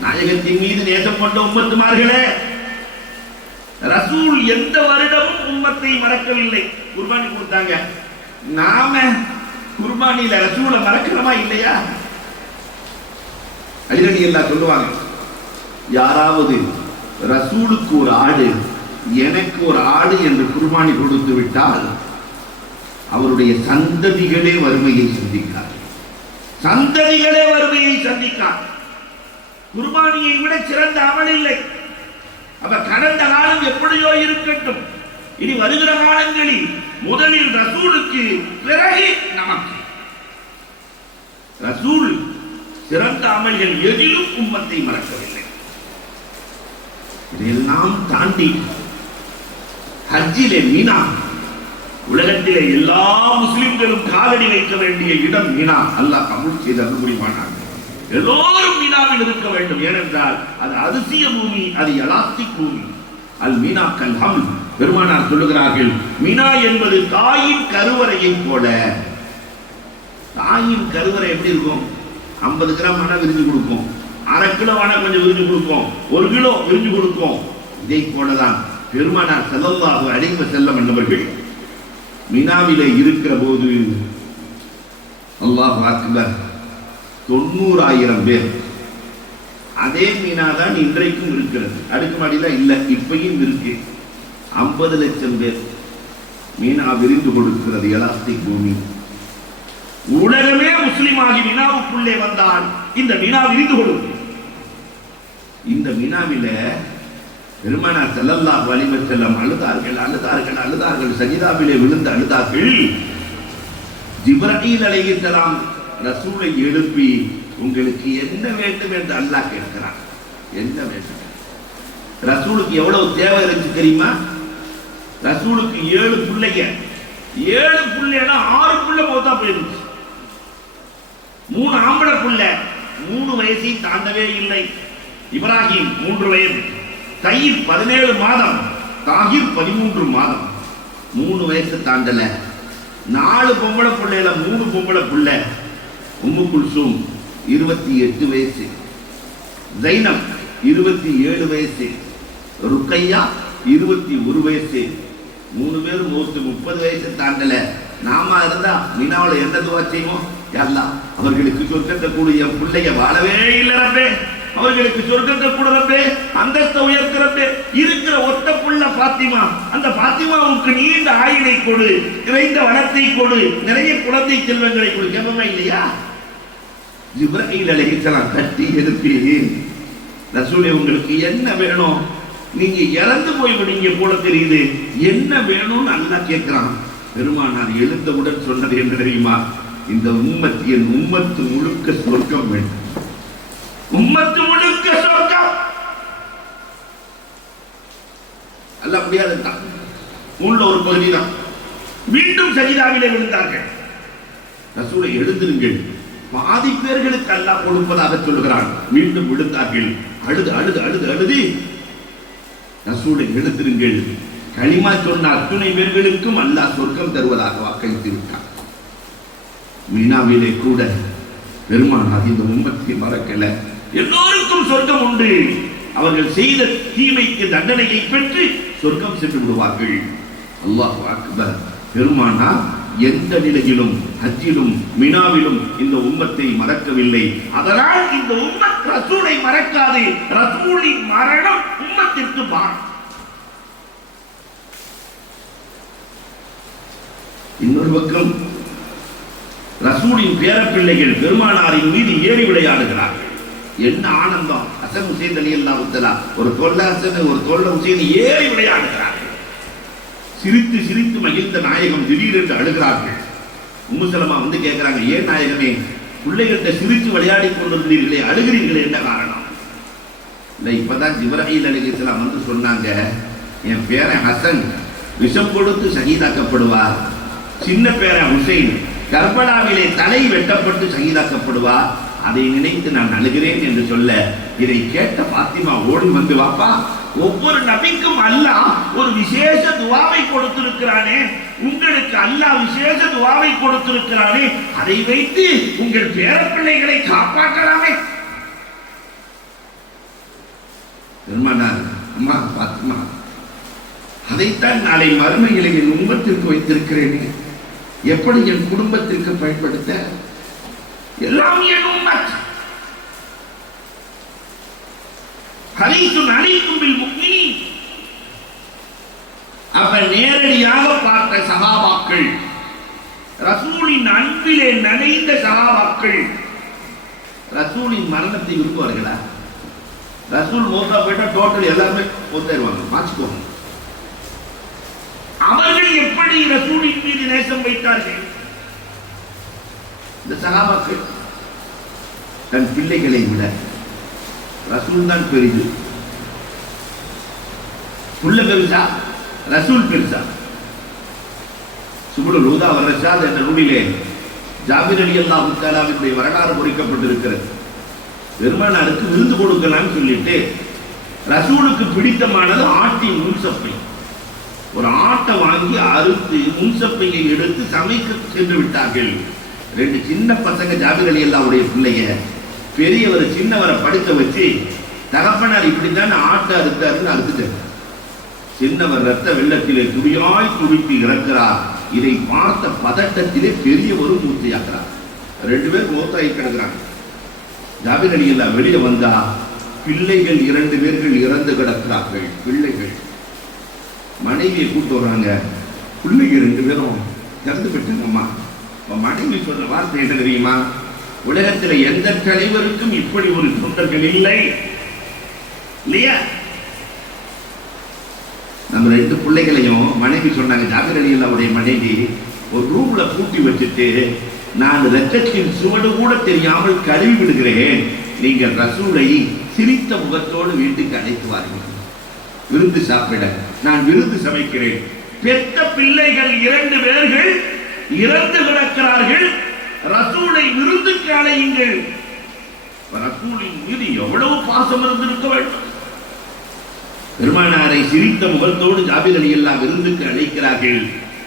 நாயகத்தின் மீது நேசம் கொண்ட உம்மத்துமார்களே, ரசூல் எந்த வருடமும் உம்மத்தை மறக்கவில்லை, குர்பானி கொடுத்தாங்க. நாம குர்பானியில ரசூலை மறக்கிறோமா இல்லையா? அலிரலி எல்லாம் சொல்லுவாங்க, யாராவது ரசூலுக்கு ஒரு ஆடு, எனக்கு ஒரு ஆடு என்று குர்பானி கொடுத்து விட்டால் அவருடைய சந்ததிகளே வறுமையை சந்திக்கிறார். சந்ததிகளே வறுமையை சந்திக்கார். குர்பானியை விட சிறந்த அமல் இல்லை. அப்ப கடந்த காலம் எப்படியோ இருக்கட்டும், இனி வருகிற காலங்களில் முதலில் ரசூலுக்கு, பிறகு நமக்கு. ரசூல் சிறந்த அமல்கள் எதிலும் உம்மத்தை மறக்கவில்லை. இதையெல்லாம் தாண்டி ஹஜ்ஜிலே மீனா, உலகத்திலே எல்லா முஸ்லிம்களும் காலடி வைக்க வேண்டிய இடம் மீனா. அல்லாஹ் கபூல் செய்து அருள்புரிவானாக. எல்லோரும் மீனாவில் இருக்க வேண்டும். ஏனென்றால் அது அதிசய பூமி, அது எலாஸ்டிக் பூமி. அல் மீனா கல் ஹம். பெருமானார் சொல்லுகிறார்கள், மீனா என்பது தாயின் கருவறையை போல. தாயின் கருவறை எப்படி இருக்கும்? 50 கிராம் மன விரிஞ்சு கொடுக்கும், 1/2 கிலோ மன கொஞ்சம் விரிஞ்சு கொடுக்கும், 1 கிலோ விரிஞ்சு கொடுக்கும். இதை போலதான் பெருமானார் ஸல்லல்லாஹு அலைஹி வஸல்லம் என்பவர்கள் மீனாவிலே இருக்கிற போது, அல்லாஹ் அக்பர், 90,000 பேர். அதே மீனா தான் இன்றைக்கும் இருக்கிறது. அடுக்குமாடியில இல்ல, இப்பயும் இருக்கு. 50 லட்சம் பேர் மீனா விரிந்து கொடுக்கிறது. எலாஸ்டிக் பூமி. உலகமே முஸ்லிமாகி மீனாவுக்குள்ளே வந்தால் இந்த மீனா விரிந்து கொடுக்கும். இந்த மீனாவில பெருமானார் ஸல்லல்லாஹு அலைஹி வஸல்லம் அழுதார்கள். சஜிதாவிலே விழுந்து அழுதார்கள். ஜிப்ரீல் அலைஹிஸ்ஸலாம் ரசூலை எழுப்பி, உங்களுக்கு என்ன வேண்டும் என்று அல்லாஹ் கேட்கிறான். என்ன வேண்டும்? ரசூலுக்கு எவ்வளவு தேவை இருந்துச்சு தெரியுமா? ரசூலுக்கு 7 பிள்ளைங்க. 7 பிள்ளைனா 6 பிள்ளை போத்தா போயிருந்துச்சு. 3 ஆம்பளை பிள்ளை, 3 வயசை தாண்டவே இல்லை. இப்ராஹிம் 3 வயது, தையிப் 17 மாதம், தாகிர் 13 மாதம். 3 வயசு தாண்டல. 4 பொம்பளை பிள்ளைல 3 பொம்பளை பிள்ளை. உம்மு குல்சூம் 28 வயசு, ஜைனப் 27 வயசு, ருக்கையா 21 வயசு, 3 பேர் 30 வயசு தாண்டல. நாம இருந்தா மீனாவில் என்ன துவா செய்வோம்? எல்லாம் அவர்களுக்கு சொர்க்கத்தை கூடிய பிள்ளைய வாழவே இல்லை ரப்பே, அவர்களுக்கு சொர்க்கத்தை கூட ரப்பே, அந்தஸ்தை உயர்த்துறப்பே, இருக்கிற ஒத்த புள்ள பாத்திமா, அந்த பாத்திமாவுக்கு நீண்ட ஆயுளை கொடு, நிறைந்த வனத்தை கொடு, நிறைய குழந்தை செல்வங்களை கொடு. கேட்பமா இல்லையா? ஜிப்ராயில் அலைஹிஸ்ஸலாம் கட்டி எழுப்பி, ரசூலே உங்களுக்கு என்ன வேணும்? நீங்க இறந்து போய் விடுங்க போல தெரியுது, என்ன வேணும்னு அல்லாஹ் கேட்கிறான். பெருமானார் எழுந்தவுடன் சொன்னது என்ன தெரியுமா? இந்த உம்மத்து, என் உம்மத்து முழுக்க சொர்க்கம் வேண்டும், உம்மத்து முழுக்க சொர்க்கம். அல்ல முடியாதுதான், உள்ள ஒரு பகுதி தான். மீண்டும் சஜிதாவிலே விழுந்தார்கள். ரசூலை எழுந்திருங்கள், பாதி பேர்களுக்கு அல்லாஹ் கொடுப்பதாக சொல்கிறான். மீண்டும் விழுந்தார்கள். அழுது அழுது அழுது அழுது ரசூலை எழுந்திருங்கள், களிமா சொன்ன அத்துணை பேர்களுக்கும் அல்லாஹ் சொர்க்கம் தருவதாக வாக்களித்து விட்டார். மீனாவிலே கூட பெருமானார் இந்த உம்மத்தை மறக்கல, எல்லோருக்கும் சொர்க்கம் உண்டு, அவர்கள் செய்த தீமைக்கு தண்டனையை பெற்று சொர்க்கம் சென்று விடுவார்கள். அல்லாஹ் அக்பர். பெருமானார் எந்த நிலையிலும், ஹஜ்ஜிலும் மினாவிலும் இந்த உம்மத்தை மறக்கவில்லை. அதனால் இந்த உம்மத் ரசூலை மறக்காது. ரசூலின் மரணம் உம்மத்திற்கு பான். இன்னொரு பக்கம் ரசூலின் பேரப்பிள்ளைகள் பெருமானாரின் மீது ஏறி விளையாடுகிறார்கள். என்ன ஆனந்தம்! ஹசன் ஹுசைன் ரலியல்லாஹு தஆலா ஒரு தொல்ல ஹசன், ஒரு தொல்ல ஹுசைன் ஏறி விளையாடுகிறார்கள். சிரித்து சிரித்து மகிழ்ந்த நாயகம் திடீரென்று அழுகிறார்கள். உம்மு சலமா வந்து கேட்கிறாங்க, ஏன் நாயகமே, பிள்ளைகிட்ட சிரித்து விளையாடி கொண்டிருந்தீர்களே, அழுகிறீர்களே, என்ன காரணம்? இல்லை, இப்பதான் ஜிப்ராயில் அலைஹிஸ்ஸலாம் வந்து சொன்னாங்க, என் பேரன் ஹசன் விஷம் கொடுத்து ஷஹீதாக்கப்படுவார், சின்ன பேரன் ஹுசைன் கர்பலாவிலே தலை வெட்டப்பட்டு ஷஹீதாக்கப்படுவார், அதை நினைத்து நான் அழுகிறேன் என்று சொல்ல, இதை கேட்ட பாத்திமா ஓடி வந்து, வாப்பா, ஒவ்வொரு நபிக்கும் அல்லாஹ் ஒரு விசேஷ துவாவை கொடுத்திருக்கிறானே, உங்களுக்கு அல்லாஹ் விசேஷ துவாவை கொடுத்திருக்கிறானே, அதை வைத்து உங்கள் பேரப்பிள்ளைகளை காப்பாற்றலாமே. பெருமானார், அம்மா பாத்திமா, அதைத்தான் நாளை மறுமையிலே என் உம்மத்திற்கு வைத்திருக்கிறேனே, எப்படி என் குடும்பத்திற்கு பயன்படுத்த? எல்லாம் என் உம்மத். ஹரீசுன் அலைக்கும் பில் முஃமினீன். அப்ப நேரடியாக பார்த்த சஹாபாக்கள், ரசூலின் அன்பிலே நனைந்த சஹாபாக்கள், ரசூலின் மரணத்தை விரும்புவார்களா? ரசூல் மௌத்தா போயிட்டா டோட்டல் எல்லாருமே மௌத்தாயிருவாங்க, மாச்சுக்கோங்க. அவர்கள் எப்படி ரசூலின் மீது நேசம் வைத்தார்கள்? இந்த சஹாபாக்கள் தன் பிள்ளைகளை விட ரசூல் தான் பெரிது. புள்ள பெருசா, ரசூல் பெருசா? சுபுலுல் ஹுதா வர்ரஷாத் என்ற நூலிலே ஜாபிர் ரலியல்லாஹு தஆலாவுடைய வரலாறு குறிக்கப்பட்டிருக்கிறது. பெருமானாருக்கு விருந்து கொடுக்கலாம்னு சொல்லிட்டு ரசூலுக்கு பிடித்தமானது ஆட்டின் முன்சப்பை. ஒரு ஆட்டை வாங்கி அறுத்து முன்சப்பையை எடுத்து சமைக்க சென்று விட்டார்கள். 2 சின்ன பசங்க ஜாபிர் ரலியல்லாஹுடைய பிள்ளைங்க, பெரியவர் சின்னவரை படுக்க வச்சு, தகப்பனார் இப்படித்தான் ஆட்டை அறுத்தாருன்னு அறுத்துட்டார். சின்னவர் ரத்த வெள்ளத்திலே துடியாய் துடித்து இறக்கிறார். இதை பார்த்த பதட்டத்திலே பெரியவரும் மூர்த்தியாகிறார். 2 பேர் மூத்தாகி கிடக்கிறாங்க. ஜாபிர் ரலியல்லாஹு வெளியே வந்தா பிள்ளைகள் 2 பேர்கள் இறந்து கிடக்கிறார்கள். பிள்ளைகள் மனைவியை கூட்டு வர்றாங்க, பிள்ளைங்க 2 பேரும் இறந்து போயிட்டாங்கம்மா. மனைவி சொன்ன வார்த்தை என்ன தெரியுமா? உலகத்தில் எந்த தலைவருக்கும் இப்படி ஒரு தொண்டர்கள் இல்லை, இல்லையா? நம்ம 2 பிள்ளைகளையும் மனைவி சொன்னாங்க, ஜாபிர் ரலியல்லாஹுடைய மனைவி ஒரு ரூம்ல பூட்டி வச்சுட்டு, நான் இரத்தத்தின் சுவடு கூட தெரியாமல் கழுவி விடுகிறேன், நீங்கள் ரசூலை சிரித்த முகத்தோடு வீட்டுக்கு அழைத்து வாருங்கள், விருந்து சாப்பிட நான் விருந்து சமைக்கிறேன். பெத்த பிள்ளைகள் 2 பேர்கள் இறந்து கிடக்கிறார்கள், ரசூலை விருந்துக்கு அழையுங்கள். ரசூலின் மீது எவ்வளவு பாசம் இருந்திருக்க வேண்டும்! பெருமானாரை சிரித்த முகத்தோடு ஜாபிர் ரலியல்லாஹு விருந்துக்கு அழைக்கிறார்கள்.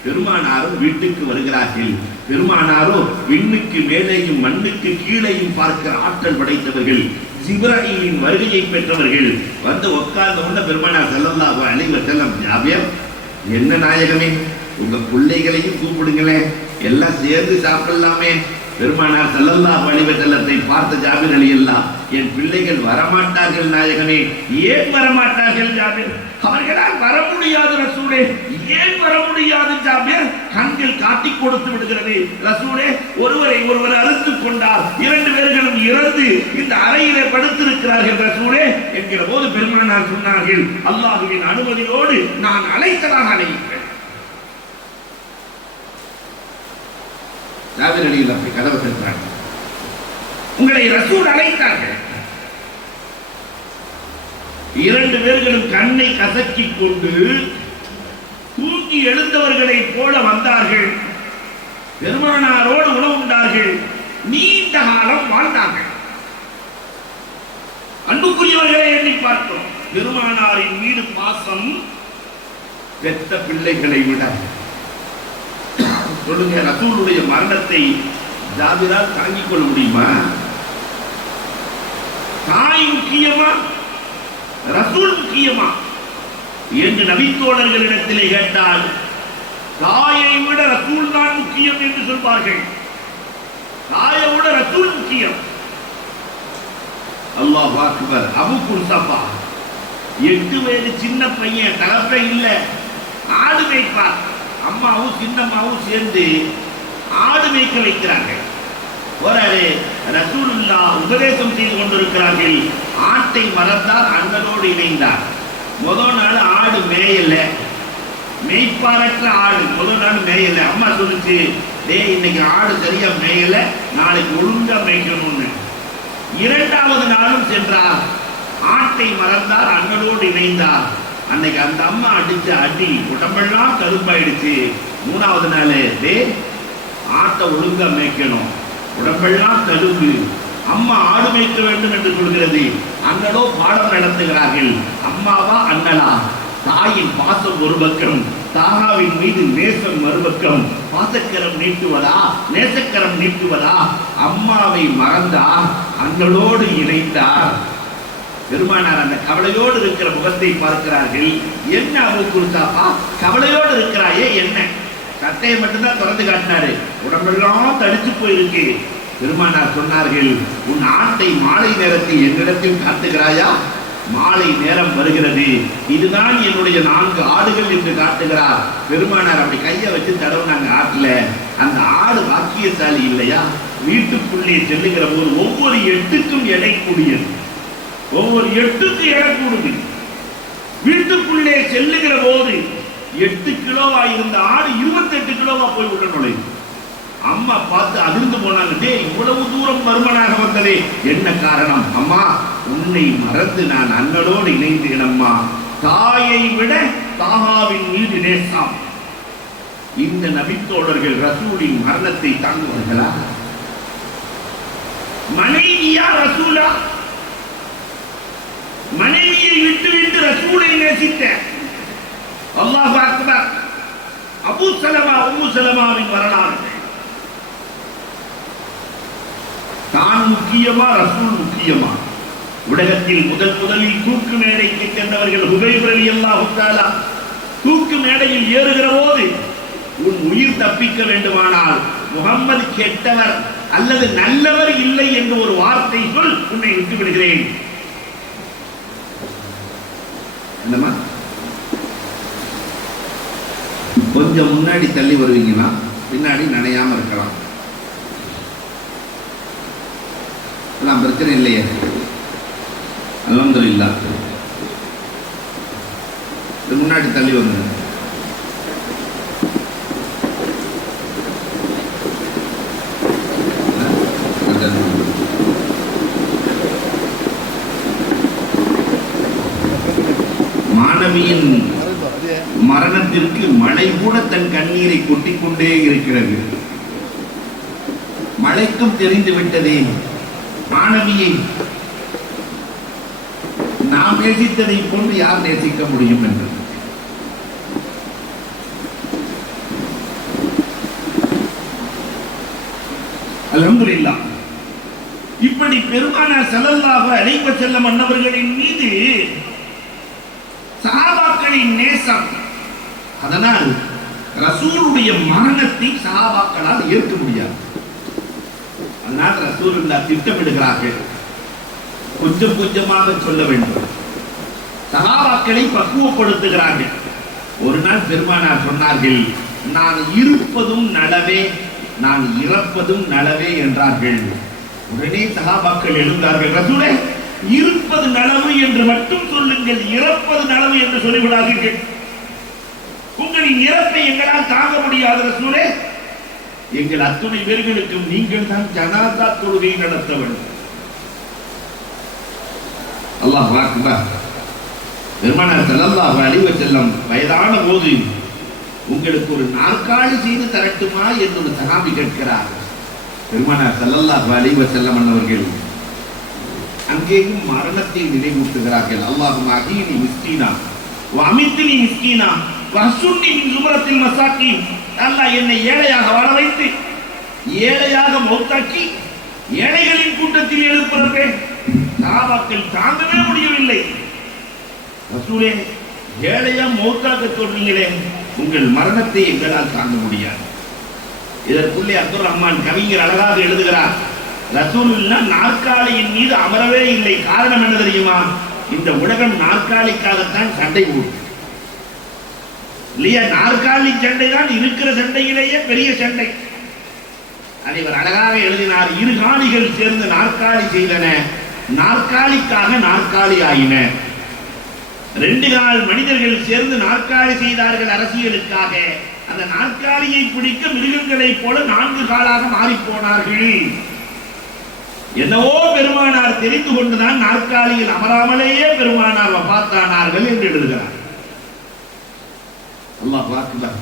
பெருமானாரும் வீட்டுக்கு வருகிறார்கள். பெருமானாரோ விண்ணுக்கு மேலேயும் மண்ணுக்கு கீழேயும் பார்க்கிற ஆற்றல் படைத்தவர்கள், ஜிப்ராயிலின் வருகையை பெற்றவர்கள். வந்து உட்கார்ந்த உடனே பெருமானார் ஸல்லல்லாஹு அலைஹி வஸல்லம், ஜாபிர் என்ன நாயகமே, உங்க பிள்ளைகளையும் கூப்பிடுங்களேன், எல்லாம் சேர்ந்து சாப்பிடலாமே. பெருமானார் ஸல்லல்லாஹு அலைஹி வஸல்லத்தை பார்த்த ஜாபிர் ரலியல்லாஹு, என் பிள்ளைகள் வரமாட்டார்கள் நாயகமே. ஏன் வரமாட்டார்கள் ஜாபிர்? அவர்களால் வர முடியாது ரசூலே. ஏன் வர முடியாது ஜாபிர்? கண்கள் காட்டி கொடுத்து விடுகிறது ரசூலே. ஒருவர் அறுத்துக் கொண்டார், 2 பேர்களும் இறந்து இந்த அறையிலே படுத்திருக்கிறார்கள் ரசூலே என்கிற போது பெருமானார் சொன்னார்கள், அல்லாஹ்வின் அனுமதியோடு நான் அழைத்ததாக அழைக்கிறேன். ஜாபிர் ரலியல்லாஹு அப்படி கதவை திறந்தாங்க. உங்களை ரசூல் அழைத்தார்கள். 2 பேர்களும் கண்ணை கசக்கிக் கொண்டு தூக்கி எழுந்தவர்களை போல வந்தார்கள். பெருமானாரோடு உணவுண்டார்கள், நீண்ட காலம் வாழ்ந்தார்கள். அன்புக்குரியவர்களை எண்ணி பார்த்தோம். பெருமானாரின் மீது பாசம் பெற்ற பிள்ளைகளை விட. சொல்லுங்க, ரசூலுடைய மரணத்தை ஜாபிரால் தாங்கிக் கொள்ள முடியுமா? தாய் முக்கியமா, ரசூல் முக்கியமா என்று நபித்தோழர்களிடத்திலே கேட்டால் தாயை விட ரசூல் தான் முக்கியம் என்று சொல்வார்கள். தாயை விட ரசூல் முக்கியம். அல்லாஹ் அக்பர். அபு குர்சபா 8 வயது சின்ன பையன், தகப்பே இல்ல, ஆடு மேய்ப்பார். அம்மாவும் சின்னம்மாவும் சேர்ந்து ஆடு மேய்க்க வைக்கிறார்கள். ஒரு ரசூலுல்லாஹ் உபதேசம் செய்து கொண்டிருக்கிறார்கள். ஆட்டை மறந்தார், அண்ணனோடு இணைந்தார். முதல் நாள் ஆடு மேயல, மேய்ப்பாரற்ற ஆடு முதல் நாள் மேயல. அம்மா சொல்லுச்சு, டேய் இன்னைக்கு ஆடு சரியா மேயல, நாளைக்கு ஒழுங்கா மேய்க்கணும்னு. 2வது நாளும் சென்றார், ஆட்டை மறந்தார், அண்ணனோடு இணைந்தார். அன்னைக்கு அந்த அம்மா அடிச்ச அடி உடம்பெல்லாம் கருப்பாயிடுச்சு. 3வது நாள், டேய் ஆட்டை ஒழுங்கா மேய்க்கணும், உடம்பெல்லாம் தழும்பு. அம்மா ஆடு மேய்க்க வேண்டும் என்று சொல்கிறது. அண்ணனோ பாடம் நடத்துகிறார்கள். அம்மாவா அண்ணலா? தாயின் பாசம் ஒரு பக்கம், தாகாவின் மீது நேசம் மறுபக்கம். பாசக்கரம் நீட்டுவதா, நேசக்கரம் நீட்டுவதா? அம்மாவை மறந்தார், அண்ணனோடு இணைந்தார். பெருமானார் அந்த கவலையோடு இருக்கிற முகத்தை பார்க்கிறார்கள். என்ன அபூ குர்சாபா, கவலையோடு இருக்கிறாயே என்ன? சட்டையை மட்டும்தான் திறந்து காட்டினாரு, உடம்பெல்லாம் தடிச்சு போயிருக்கு. பெருமானார் சொன்னார்கள், உன் ஆட்டை மாலை நேரத்தில் என்னிடத்தில் காட்டுகிறாயா? மாலை நேரம் வருகிறது, இதுதான் என்னுடைய 4 ஆடுகள் என்று காட்டுகிறார். பெருமானார் அப்படி கையை வச்சு தடவுனாங்க ஆட்டுல. அந்த ஆடு பாக்கியசாலி இல்லையா? வீட்டுக்குள்ளே செல்லுகிற போது ஒவ்வொரு 8க்கும் எடை கூடியது, ஒவ்வொரு 8க்கு எடை கூடுது. வீட்டுக்குள்ளே செல்லுகிற போது 8 கிலோவா இருந்த ஆடு 28 கிலோவா போய் உள்ள நுழையும். அம்மா பார்த்து அதிர்ந்து போனாங்க, டே இவ்வளவு தூரம் மருமனாக வந்ததே என்ன காரணம்? அம்மா, உன்னை மறந்து நான் அண்ணனோடு இணைந்தேன் அம்மா. தாயை விட தாகாவின் மீது நேசம். இந்த நபித்தோழர்கள் ரசூலின் மரணத்தை தாங்குவார்களா? மனைவியா ரசூலா? மனைவியை விட்டு ரசூலை நேசித்த அல்லாஹ் அக்பர். அபூ சலமா, உம்மு சலமாவின் வரலாறு. தான் முக்கியமா, ரசூல் முக்கியமா? உலகத்தில் முதலில் தூக்கு மேடைக்கு சென்றவர்கள் ஹுபைப் ரலியல்லாஹு தஆலா. தூக்கு மேடையில் ஏறுகிற போது, உன் உயிர் தப்பிக்க வேண்டுமானால் முகம்மது கெட்டவர் அல்லது நல்லவர் இல்லை என்று ஒரு வார்த்தை சொல், உன்னை விட்டு விடுகிறேன். என்னமா கொஞ்சம் முன்னாடி தள்ளி வருவீங்களா? பின்னாடி நனையாம இருக்கலாம், எல்லாம் பிரச்சனை இல்லையே. அல்ஹம்துலில்லாஹ். முன்னாடி தள்ளி வந்து மாணவியின் மரணத்திற்கு மழை கூட தன் கண்ணீரை கொட்டிக்கொண்டே இருக்கிறது. மழைக்கும் தெரிந்து விட்டதே மாணவியை நாம் நேசித்ததை போன்று யார் நேசிக்க முடியும் என்று. அல்ஹம்துலில்லாஹ். இப்படி பெருமானார் ஸல்லல்லாஹு அலைஹி வஸல்லம் அவர்களின் மீது சஹாபாக்களின் நேசம் அதனால் ரசூலுடைய மரணத்தை சஹாபாக்களால் ஏற்க முடியாது. அதனால் ரசூலுல்லாஹ் திட்டமிடுகிறார்கள், கொஞ்சம் கொஞ்சமாக சொல்ல வேண்டும். சஹாபாக்களை பக்குவப்படுத்துகிறார்கள். ஒரு நாள் பெருமானார் சொன்னார்கள், நான் இருப்பதும் நலவே, நான் இறப்பதும் நலவே என்றார்கள். உடனே சஹாபாக்கள் எழுந்தார்கள், ரசூலே இருப்பது நலவு என்று மட்டும் சொல்லுங்கள், இறப்பது நலவு என்று சொல்லிவிடாதீர்கள். உங்களின் இறப்பை எங்களால் தாங்க முடியாத ரசூலே, எங்கள் அத்துணை பேர்களுக்கும் நீங்கள் தான் ஜனாதா தொழுகை நடத்த வேண்டும். அல்லாஹ் அக்பர். பெருமானார் ஸல்லல்லாஹு அலைஹி வஸல்லம் வயதான போது உங்களுக்கு ஒரு நாற்காலி செய்து தரட்டுமா என்று ஒரு சஹாபி கேட்கிறார். பெருமானார் ஸல்லல்லாஹு அலைஹி வஸல்லம் அவர்கள் அங்கேயும் மரணத்தை நினைவூட்டுகிறார்கள். அல்லாஹும்ம அஹீனி மிஸ்கீனா வ அமித்னி மிஸ்கீனா வ ஹசுன்னி மின் ஜுமரத்தில் மசாக்கீன். அல்லாஹ் என்னை ஏழையாக வாழ வைத்து ஏழையாக மௌத்தாக்கி ஏழைகளின் கூட்டத்தில் எழுப்புகிறேன். சஹாபாக்கள் தாங்கவே முடியவில்லை. ரசூலே ஏழையா மௌத்தாக்க சொல்றீங்களே, உங்கள் மரணத்தை எங்களால் தாங்க முடியாது. இதற்குள்ளே அப்துல் ரஹ்மான் கவிஞர் அழகாக எழுதுகிறார், ரசூலுல்லாஹ் நாற்காலியின் மீது அமரவே இல்லை. காரணம் என்ன தெரியுமா? இந்த உலகம் நாற்காலிக்காகத்தான் சண்டை போடும் இல்லையா? நாற்காலி சண்டை தான் இருக்கிற சண்டையிலேயே பெரிய சண்டை. அதை இவர் அழகாக எழுதினார். இரு காலிகள் சேர்ந்து நாற்காலி செய்தன, நாற்காலிக்காக நாற்காலி ஆயின. ரெண்டு கால் மனிதர்கள் சேர்ந்து நாற்காலி செய்தார்கள் அரசியலுக்காக. அந்த நாற்காலியை பிடிக்க மிருகங்களை போல 4 காலாக மாறி போனார்கள். என்னவோ பெருமானார் தெரிந்து கொண்டுதான் நாற்காலியில் அமராமலேயே பெருமானார் வஃபாத்தானார்கள் என்று எழுதுகிறார். அல்லாஹ் அக்பர்.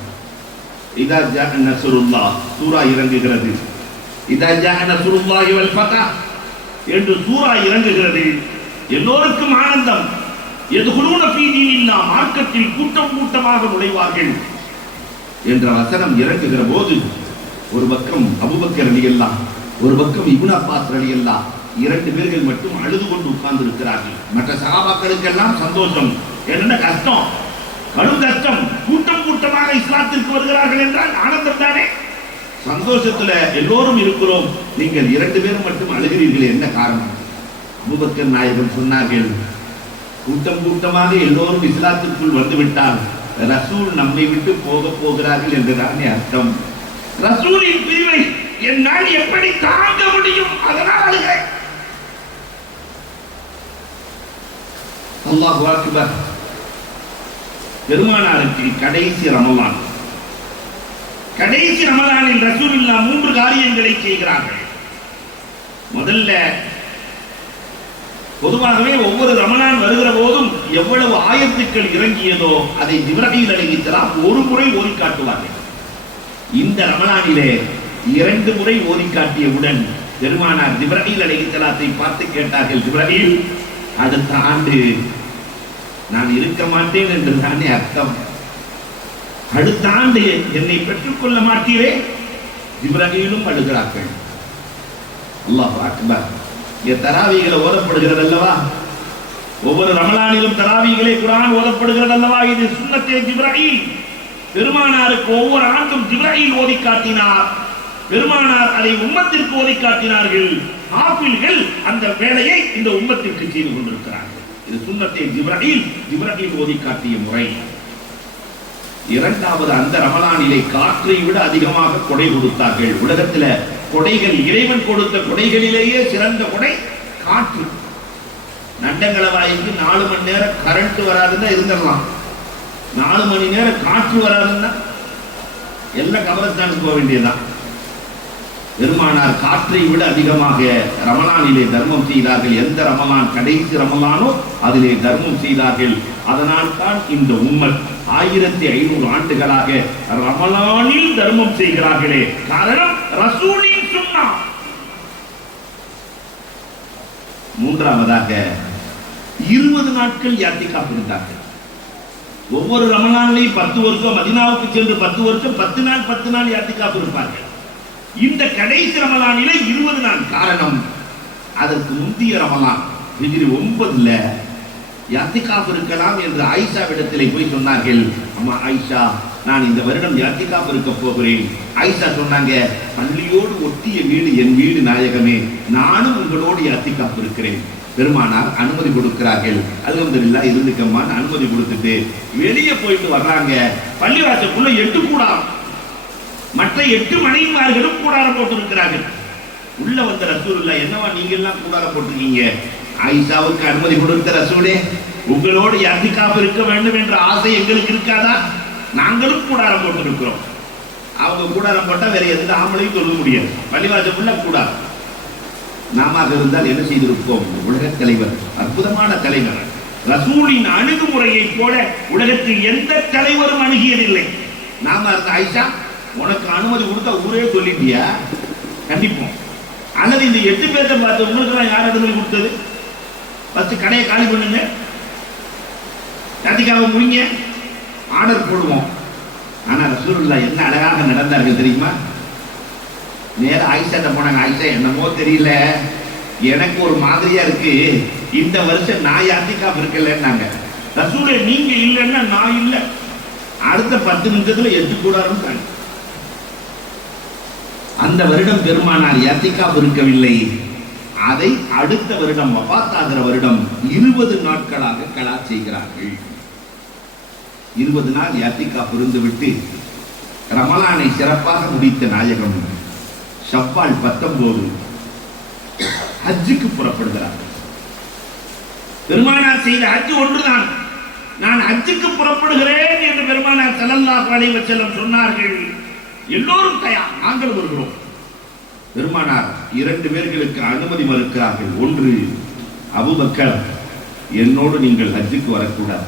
இதா ஜாஅ நஸ்ருல்லாஹ் சூரா இறங்குகிறது. இதா ஜாஅ நஸ்ருல்லாஹி வல் ஃபத்ஹ் என்று சூரா இறங்குகிறது. எல்லோருக்கும் ஆனந்தம். யதுகுலூன ஃபீ தீனில்லாஹ், மார்க்கத்தில் கூட்டம் கூட்டமாக நுழைவார்கள் என்ற வசனம் இறங்குகிற போது ஒரு பக்கம் அபூபக்கர் ரலியல்லாஹு, ஒரு பக்கம் இப்னு அப்பாஸ் ரலியல்லாஹு, 2 பேர்கள் மட்டும் அழுது கொண்டு உட்கார்ந்து இருக்கிறார்கள். மற்ற சஹாபாக்களுக்கெல்லாம் சந்தோஷம். என்ன கஷ்டம், கடும் கஷ்டம். கூட்டம் கூட்டமாக இஸ்லாத்திற்கு வருகிறார்கள் என்றால் ஆனந்தம் தானே. சந்தோஷத்துல எல்லோரும் இருக்கிறோம், நீங்கள் 2 பேரும் மட்டும் அழுகிறீர்கள், என்ன காரணம்? அபூபக்கர் நாயகம் சொன்னார்கள், கூட்டம் கூட்டமாக எல்லோரும் இஸ்லாத்திற்குள் வந்துவிட்டால் ரசூல் நம்மை விட்டு போக போகிறார்கள் என்றுதானே அர்த்தம். ரசூலின் பிரிவை என்னால் எப்படி தாங்க முடியும்? அதனால் அழுகிறேன். அல்லாஹு அக்பர். பெருமானாருக்கு கடைசி ரமலான், கடைசி ரமலானில் ரசூலுல்லாஹ் 3 காரியங்களை செய்கிறார்கள். முதல்ல, பொதுவாகவே ஒவ்வொரு ரமலான் வருகிற போதும் எவ்வளவு ஆயத்துக்கள் இறங்கியதோ அதை ஜிப்ரீல் அலைஹிஸ்ஸலாம் ஒரு முறை ஓதி காட்டுவார்கள். இந்த ரமலானிலே 2 முறை ஓதி காட்டியவுடன் பெருமானார் ஜிப்ரீல் அலைஹிஸ்ஸலாத்தை பார்த்து கேட்டார்கள், ஜிப்ரீல், அடுத்த ஆண்டு நான் இருக்க மாட்டேன் என்று தானே அர்த்தம்? அடுத்த ஆண்டு என்னை பெற்றுக்கொள்ள மாட்டீரே? ஜிப்ரீலும் அழுகிறார்கள். அல்லாஹ் அக்பர். தராவீகளை ஓதப்படுகிறது அல்லவா? ஒவ்வொரு ரமலானிலும் தராவீகளை குர்ஆன் ஓதப்படுகிறது அல்லவா? இது சுன்னத்தே ஜிப்ரீல். பெருமானாருக்கு ஒவ்வொரு ஆண்டும் ஜிப்ரீல் ஓதி காட்டினார். பெருமானார் அதை உம்மத்திற்கு ஓதி காட்டினார்கள். ஹாஃபில்கள் அந்த வேலையை இந்த உம்மத்திற்கு செய்து கொண்டிருக்கிறார்கள். இது சுன்னத்தே ஜிப்ரீல், ஜிப்ரீல் ஓதி காட்டிய முறை. இரண்டாவது, அந்த ரமலானிலே காற்றை விட அதிகமாக கொடை கொடுத்தார்கள். உலகத்தில் கொடைகள், இறைவன் கொடுத்த கொடைகளிலேயே சிறந்த கொடை காற்று. நண்டங்களவாய்க்கு 4 மணி நேரம் கரண்ட் வராதுன்னா இருந்துடலாம், 4 மணி நேரம் காற்று வராதுன்னா எல்லாம் கபரஸ்தானுக்கு போக வேண்டியதுதான். பெருமானார் காற்றை விட அதிகமாக ரமலானிலே தர்மம் செய்தார்கள். எந்த ரமலான் கடைசி ரமலானோ அதிலே தர்மம் செய்தார்கள். அதனால் தான் இந்த உம்மத் 1500 ஆண்டுகளாக ரமலானில் தர்மம் செய்கிறார்களே. காரணம் ரசூலின் சுன்னா. மூன்றாவதாக 20 நாட்கள் யாத்திகாஃப் இருந்தார்கள். ஒவ்வொரு ரமலானிலையும் 10 வருஷம் மதீனாவுக்கு சென்று 10 வருஷம் 10 நாள் யாத்திகாஃப் இருப்பார்கள். இந்த கடைசி ரமலானிலே 20 நாள். காரணம், அதற்கு முந்தைய ரமலான் ஹிஜ்ரி 9ல யாத்திகாப் இருக்கலாம் என்று ஆயிஷாவிடத்திலே போய் சொன்னார்கள். அம்மா ஆயிஷா, நான் இந்த வருடம் யாத்திகாப் இருக்க போகிறேன். ஆயிஷா சொன்னாங்க, பள்ளியோடு ஒட்டிய வீடு என் வீடு நாயகமே, நானும் உங்களோடு யாத்திகாப் இருக்கிறேன். பெருமானார் அனுமதி கொடுக்கிறார்கள். அல்ஹம்துலில்லாஹ் இருந்துக்கம்மான்னு அனுமதி கொடுத்துட்டு வெளியே போயிட்டு வர்றாங்க. பள்ளிவாசலுக்குள்ள 8 கூடாரம், மற்ற 8 மனைவிமார்களும் கூடாரம் போட்டு இருக்கிறார்கள். உள்ள வந்த ரசூலுல்லாஹ், என்னவா நீங்க எல்லாம் கூடாரம் போட்டிருக்கீங்க? ஆயிஷாவுக்கு அனுமதி கொடுத்த ரசூலே, உங்களோடு யாத்திகாப் இருக்க வேண்டும் என்ற ஆசை எங்களுக்கு இருக்காதா? நாங்களும் கூடாரம் போட்டு இருக்கிறோம். அவங்க கூடாரம் போட்டா வேற எந்த ஆம்பளையும் சொல்ல முடியாது. பள்ளிவாசலுக்குள்ள கூடாரம். நாம இருந்தால் என்ன செய்திருப்போம்? உலக தலைவர், அற்புதமான தலைவர், ரசூலின் அணுகுமுறையை போல உலகத்தில் எந்த தலைவரும் அணுகியதில்லை. நாம இருந்த ஆயிஷா, உனக்கு அனுமதி கொடுத்தா ஊரே சொல்லிட்டியா? கண்டிப்போம். அல்லது இந்த 8 பேர்த்த பார்த்து உங்களுக்கு யார் அனுமதி கொடுத்தது? ஃபர்ஸ்ட் கடையை காலி பண்ணுங்க, யாத்திகாவை முடிங்க, ஆர்டர் போடுவோம். ஆனா ரசூலுல்லாஹ் என்ன அழகாக நடந்தார்கள் தெரியுமா? நேர ஆயிஷாட்ட போனாங்க. ஆயிஷா, என்னமோ தெரியல, எனக்கு ஒரு மாதிரியா இருக்கு, இந்த வருஷம் நான் யாத்திகாப் இருக்கலன்னாங்க. ரசூலே, நீங்க இல்லைன்னா நான் இல்லை. அடுத்த 10 நிமிஷத்துல 8 கூடாரம் தாங்க. அந்த வருடம் பெருமானார் யாத்திகாப் இருக்கவில்லை. அதை அடுத்த வருடம், வஃபாத்தாகிற வருடம் 20 நாட்களாக கலா செய்கிறார்கள். 20 நாள் யாத்திகாப் இருந்துவிட்டு ரமலானை சிறப்பாக முடித்த நாயகம் ஷவ்வால் 19 ஹஜ்ஜுக்கு புறப்படுகிறார்கள். பெருமானார் செய்த ஹஜ் ஒன்றுதான். நான் ஹஜ்ஜுக்கு புறப்படுகிறேன் என்று பெருமானார் ஸல்லல்லாஹு அலைஹி வஸல்லம் சொன்னார்கள். எல்லோரும் தயார், நாங்கள் வருகிறோம். பெருமானார் 2 பேர்களுக்கு அனுமதி மறுக்கிறார்கள். ஒன்று, அபூபக்கர், என்னோடு நீங்கள் ஹஜ்ஜுக்கு வரக்கூடாது.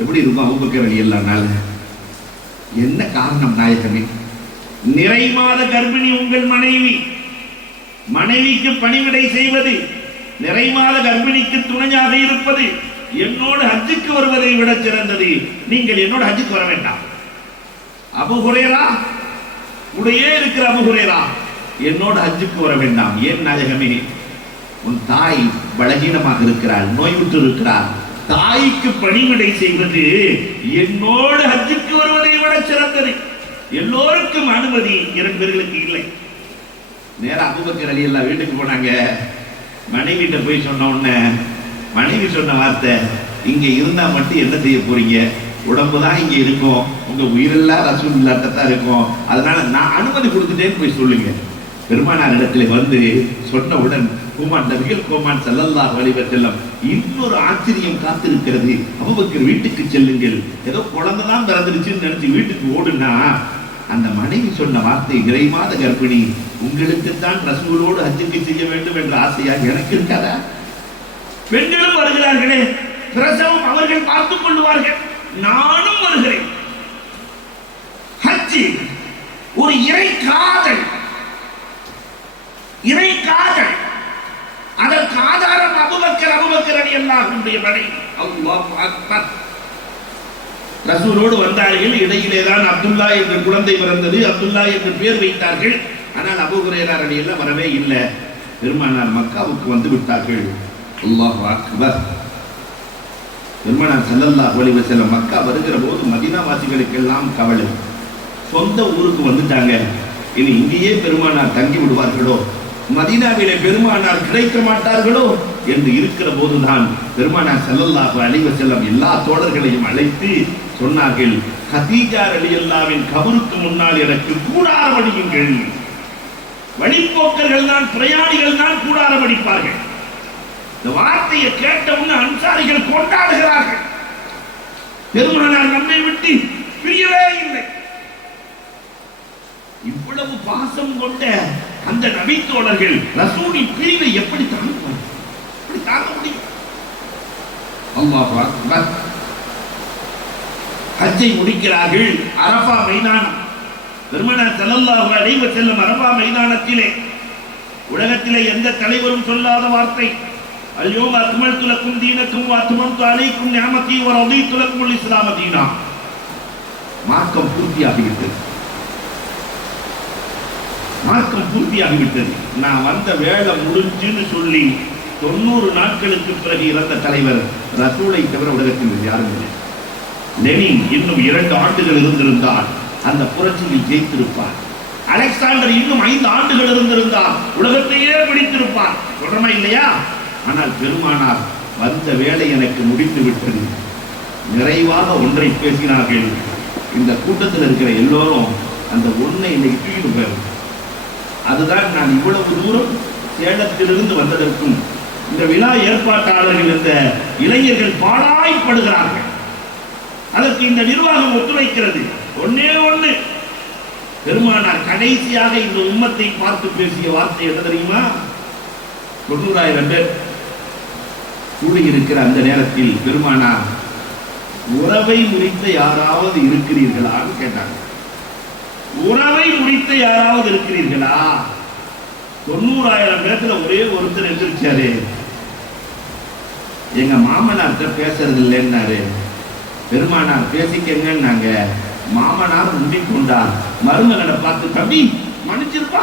எப்படி இருக்கும் அபூபக்கர் ரலியல்லாஹு அன்ஹு? என்ன காரணம் நாயகமே? நிறை மாத கர்ப்பிணி உங்கள் மனைவி, மனைவிக்கு பணிவிடை செய்வது, நிறை மாத கர்ப்பிணிக்கு துணையாக இருப்பது என்னோடு ஹஜ்ஜுக்கு வருவதை விட சிறந்தது. நீங்கள் என்னோடு ஹஜ்ஜுக்கு வர வேண்டாம். அபூ ஹுரைரா, உடையே இருக்கிற அபூ ஹுரைரா, என்னோடு ஹஜ்ஜுக்கு வர வேண்டாம். ஏன் நாயகமே? உன் தாய் பலகீனமாக இருக்கிறாள், நோயுற்று இருக்கிறார். தாய்க்கு பணிவிடை செய்வது என்னோடு ஹஜ்ஜுக்கு வருவதை விட சிறந்தது. எல்லோருக்கும் அனுமதி, 2 பேர்களுக்கு இல்லை. நேரா அபூபக்கர் ரலியல்லாஹு வீட்டுக்கு போனாங்க. மனைவிட்ட போய் சொன்ன உடனே மனைவி சொன்ன வார்த்தை, இங்க இருந்தா மட்டும் என்ன செய்ய போறீங்க? உடம்பு தான் இங்க இருக்கும், உங்க உயிரெல்லாம் ரசூலுல்லாஹ்ட்ட தான் இருக்கும். அதனால நான் அனுமதி கொடுத்துட்டேன்னு போய் சொல்லுங்க. பெருமானார் இடத்துல வந்து சொன்னவுடன் கோமான் நபிகள் கோமான் ஸல்லல்லாஹு அலைஹி வஸல்லம், இன்னொரு ஆச்சரியம் காத்திருக்கிறது, அபூபக்கர் வீட்டுக்கு செல்லுங்கள். ஏதோ குழந்தை தான் பிறந்துருச்சுன்னு நினைச்சு வீட்டுக்கு ஓடுனா, அந்த மனைவி சொன்ன வார்த்தை, நிறை மாத கர்ப்பிணி, உங்களுக்குத்தான் ரசூலோடு ஹஜ்ஜுக்கு செய்ய வேண்டும் என்ற ஆசையாக எனக்கு இருக்காதா? பெண்களும் வருகிறார்களே, பிரசவம் அவர்கள் பார்த்துக் கொள்வார்கள், நானும் வருகிறேன். ஹஜ் ஒரு இறை காதல், இறை காதல். அதற்கு ஆதாரம் அபூபக்கர், அபூபக்கர் ரலியல்லாஹு அன்ஹுடைய மனைவி. அல்லாஹு அக்பர். ரசூலோடு வந்தார்கள். இடையிலேதான் அப்துல்லா என்ற குழந்தை பிறந்தது. அப்துல்லா என்று பெயர் வைத்தார்கள். ஆனால் அபூ ஹுரைரா ரலியல்லாஹு வரவே இல்லை. பெருமானார் மக்காவுக்கு வந்து விட்டார்கள். அல்லாஹு அக்பர். பெருமானார் ஸல்லல்லாஹு அலைஹி வஸல்லம் மக்கா வருகிற போது மதீனா வாசிகளுக்கெல்லாம் கவலை. சொந்த ஊருக்கு வந்துட்டாங்க. இனி இங்கேயே பெருமானார் தங்கி விடுவார்களோ, மதீனாவிலே பெருமானார் கிடைக்க மாட்டார்களோ என்று இருக்கிற போதுதான் பெருமானார் ஸல்லல்லாஹு அலைஹி வஸல்லம் எல்லா தோழர்களையும் அழைத்து சொன்னார்கள், கதீஜா ரலியல்லாஹுவின் கபருக்கு முன்னால் எனக்கு கூடாரம் அடியுங்கள். வழிபோக்கர்கள் தான், பிரயாணிகள் தான் கூடாரம் அடிப்பார்கள். இந்த வார்த்தையை கேட்டவுடனே அன்சாரிகள் கொண்டாடுகிறார்கள். பெருமானார் நம்மை விட்டு பிரியவே இல்லை. இவ்வளவு பாசம் கொண்ட அந்த நபி தோழர்கள் ரசூலின் பிரிவை எப்படி தாங்குவார்கள்? எப்படி தாங்க முடியும்? அல்லாஹ் அக்பர். ஹஜ்ஜை முடிக்கிறார்கள். அரஃபா மைதானம். பெருமானார் ஸல்லல்லாஹு அலைஹி வஸல்லம் அரஃபா மைதானத்திலே உலகத்திலே எந்த தலைவரும் சொல்லாத வார்த்தை, அல்யோம அக்மல்து லக்கும் தீனக்கும் வ அத்மம்து அலைக்கும் நிஅமதி வ ரதீது லக்குமுல் இஸ்லாம தீனா. மார்க்கம் பூர்த்தியாகிவிட்டது. மார்க்கம் பூர்த்தியாகிவிட்டது. நான் வந்த வேலை முடிஞ்சுன்னு சொல்லி 90 நாட்களுக்கு பிறகு இறந்த தலைவர் ரசூலை தவிர உலகத்தில் யாரும் இல்லை. லெனின் இன்னும் 2 ஆண்டுகள் இருந்திருந்தால் அந்த புரட்சியில் ஜெயித்திருப்பார். அலெக்சாண்டர் இன்னும் 5 ஆண்டுகள் இருந்திருந்தால் உலகத்தையே பிடித்திருப்பார். சொல்றமா இல்லையா? ஆனால் பெருமானார் வந்த வேலை எனக்கு முடித்து விட்டது. நிறைவாக ஒன்றை பேசினார்கள். இந்த கூட்டத்தில் இருக்கிற எல்லோரும் அந்த ஒன்றை இன்னைக்கு தூக்கிட்டு போயிரு. அதுதான் நான் இவ்வளவு தூரம் சேலத்திலிருந்து வந்ததற்கும் இந்த விழா ஏற்பாட்டாளர்கள் இந்த இளைஞர்கள் பாடாய்ப்படுகிறார்கள். அதற்கு இந்த நிர்வாகம் ஒத்துழைக்கிறது. ஒன்னே ஒண்ணு, பெருமானார் கடைசியாக இந்த உம்மத்தை பார்த்து பேசிய வார்த்தை என்ன தெரியுமா? 90,000 பேர் கூடியிருக்கிற அந்த நேரத்தில் பெருமானார் உறவை முறித்த யாராவது இருக்கிறீர்களான்னு கேட்டாங்க. உறவை முறித்த யாராவது இருக்கிறீர்களா? 90,000 பேர்த்துல ஒரே ஒருத்தர் எந்திரிச்சாரு. எங்க மாமனார்கிட்ட பேசுறது இல்லைன்னாரு. பெருமானார் பேசிக்கங்கன்னாங்க. மாமனார் முந்திக் கொண்டார். மருமகனை பார்த்து, தம்பி மன்னிச்சிருப்பா,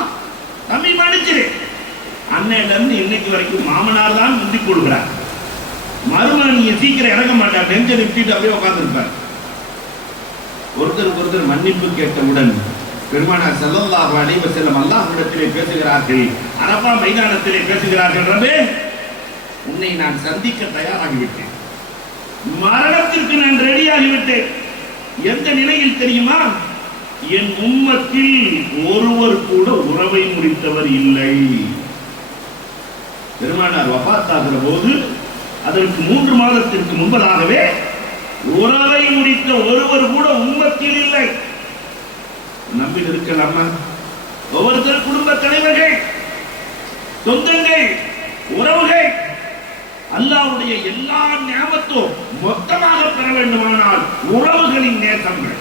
தம்பி மன்னிச்சிரு. அன்னையில இருந்து இன்னைக்கு வரைக்கும் மாமனார் தான் முந்திக் கொள்கிறார். மருமகன் நீங்க சீக்கிரம் இறங்க மாட்டார், டென்ஷன் விட்டுட்டு அப்படியே உட்கார்ந்து இருப்பார். ஒருத்தருக்கு ஒருத்தர் மன்னிப்பு கேட்டவுடன் பெருமானார் ஸல்லல்லாஹு அலைஹி வஸல்லம் அல்லாஹ்விடத்திலே பேசுகிறார்கள். அரபா மைதானத்திலே பேசுகிறார்கள். ரபே, உன்னை நான் சந்திக்க தயாராகிவிட்டேன். மரணத்திற்கு நான் ரெடியாகிவிட்டேன். எந்த நிலையில் தெரியுமா? என் உம்மத்தில் ஒருவர் கூட உறவை முறித்தவர் இல்லை. பெருமானார் வஃபாத்தாகிற போது அதற்கு 3 மாதத்திற்கு முன்பதாகவே உறவை முறித்த ஒருவர் கூட உம்மத்தில் இல்லை. நம்பி இருக்கலாமா? ஒவ்வொருத்தர் குடும்ப தலைவர்கள், சொந்தங்கள், உறவுகள் அல்லாஹ்வுடைய எல்லா நியாமத்தும் மொத்தமாக பெற வேண்டுமானால் உறவுகளின் நேசங்கள்,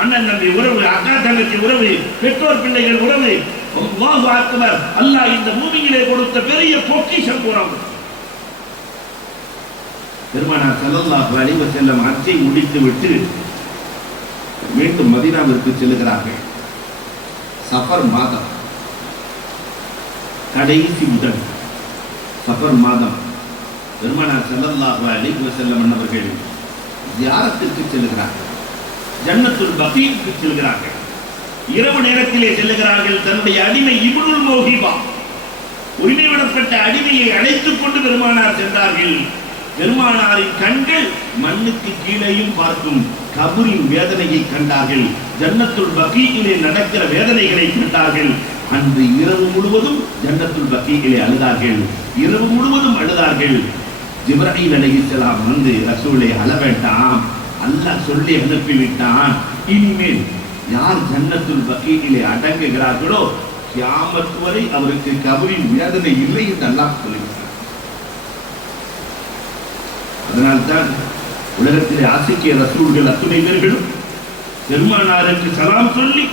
அண்ணன் நம்பி உறவு, அக்கா தங்கச்சி உறவு, பெற்றோர் பிள்ளைகள் உறவு, அல்லாஹு அக்பர், அல்லாஹ் இந்த பூமியிலே கொடுத்த பெரிய பொக்கிஷம் உறவு. பெருமானார் ஸல்லல்லாஹு அலைஹி வஸல்லம் ஹஜ்ஜை முடித்துவிட்டு மீண்டும் மதீனாவிற்கு செல்கிறார்கள். சஃபர் மாதம் கடைசி முதல் சஃபர் மாதம் பெருமானார் ஸல்லல்லாஹு அலைஹி வஸல்லம் அவர்கள் ஜியாரத்திற்கு செல்கிறார்கள். ஜன்னத்துல் பகீக்கு செல்கிறார்கள். இரவு நேரத்திலே செல்கிறார்கள். தன்னுடைய அடிமை இப்னுல் மௌஹிபா, உரிமை விடப்பட்ட அடிமையை அழைத்துக் கொண்டு பெருமானார் சென்றார்கள். பெருமானாரின் கண்கள் மண்ணுக்கு கீழேயும் பார்க்கும் கபரின் வேதனையை கண்டார்கள். ஜன்னத்துல் பகீயிலே நடக்கிற வேதனைகளை கண்டார்கள். அன்று இரவு முழுவதும் ஜன்னத்துல் பகீயிலே அழுதார்கள். இரவு முழுவதும் அழுதார்கள். ஜிப்ரீல் அலைஹிஸ்ஸலாம் வந்து, ரசூலே அழ வேண்டாம், அல்லாஹ் சொல்லி அனுப்பிவிட்டான். இனிமேல் யார் ஜன்னத்துல் பகீயிலே அடங்குகிறார்களோ கியாமத் வரை அவருக்கு கபரின் வேதனை இல்லை என்று அல்லாஹ் சொல்லுகிறார். அதனால்தான் உலகத்திலே ஆசிக்கிய ரசூல்கள் அத்துணை பேர்களும் பெருமானாருக்கு சலாம் சொல்லி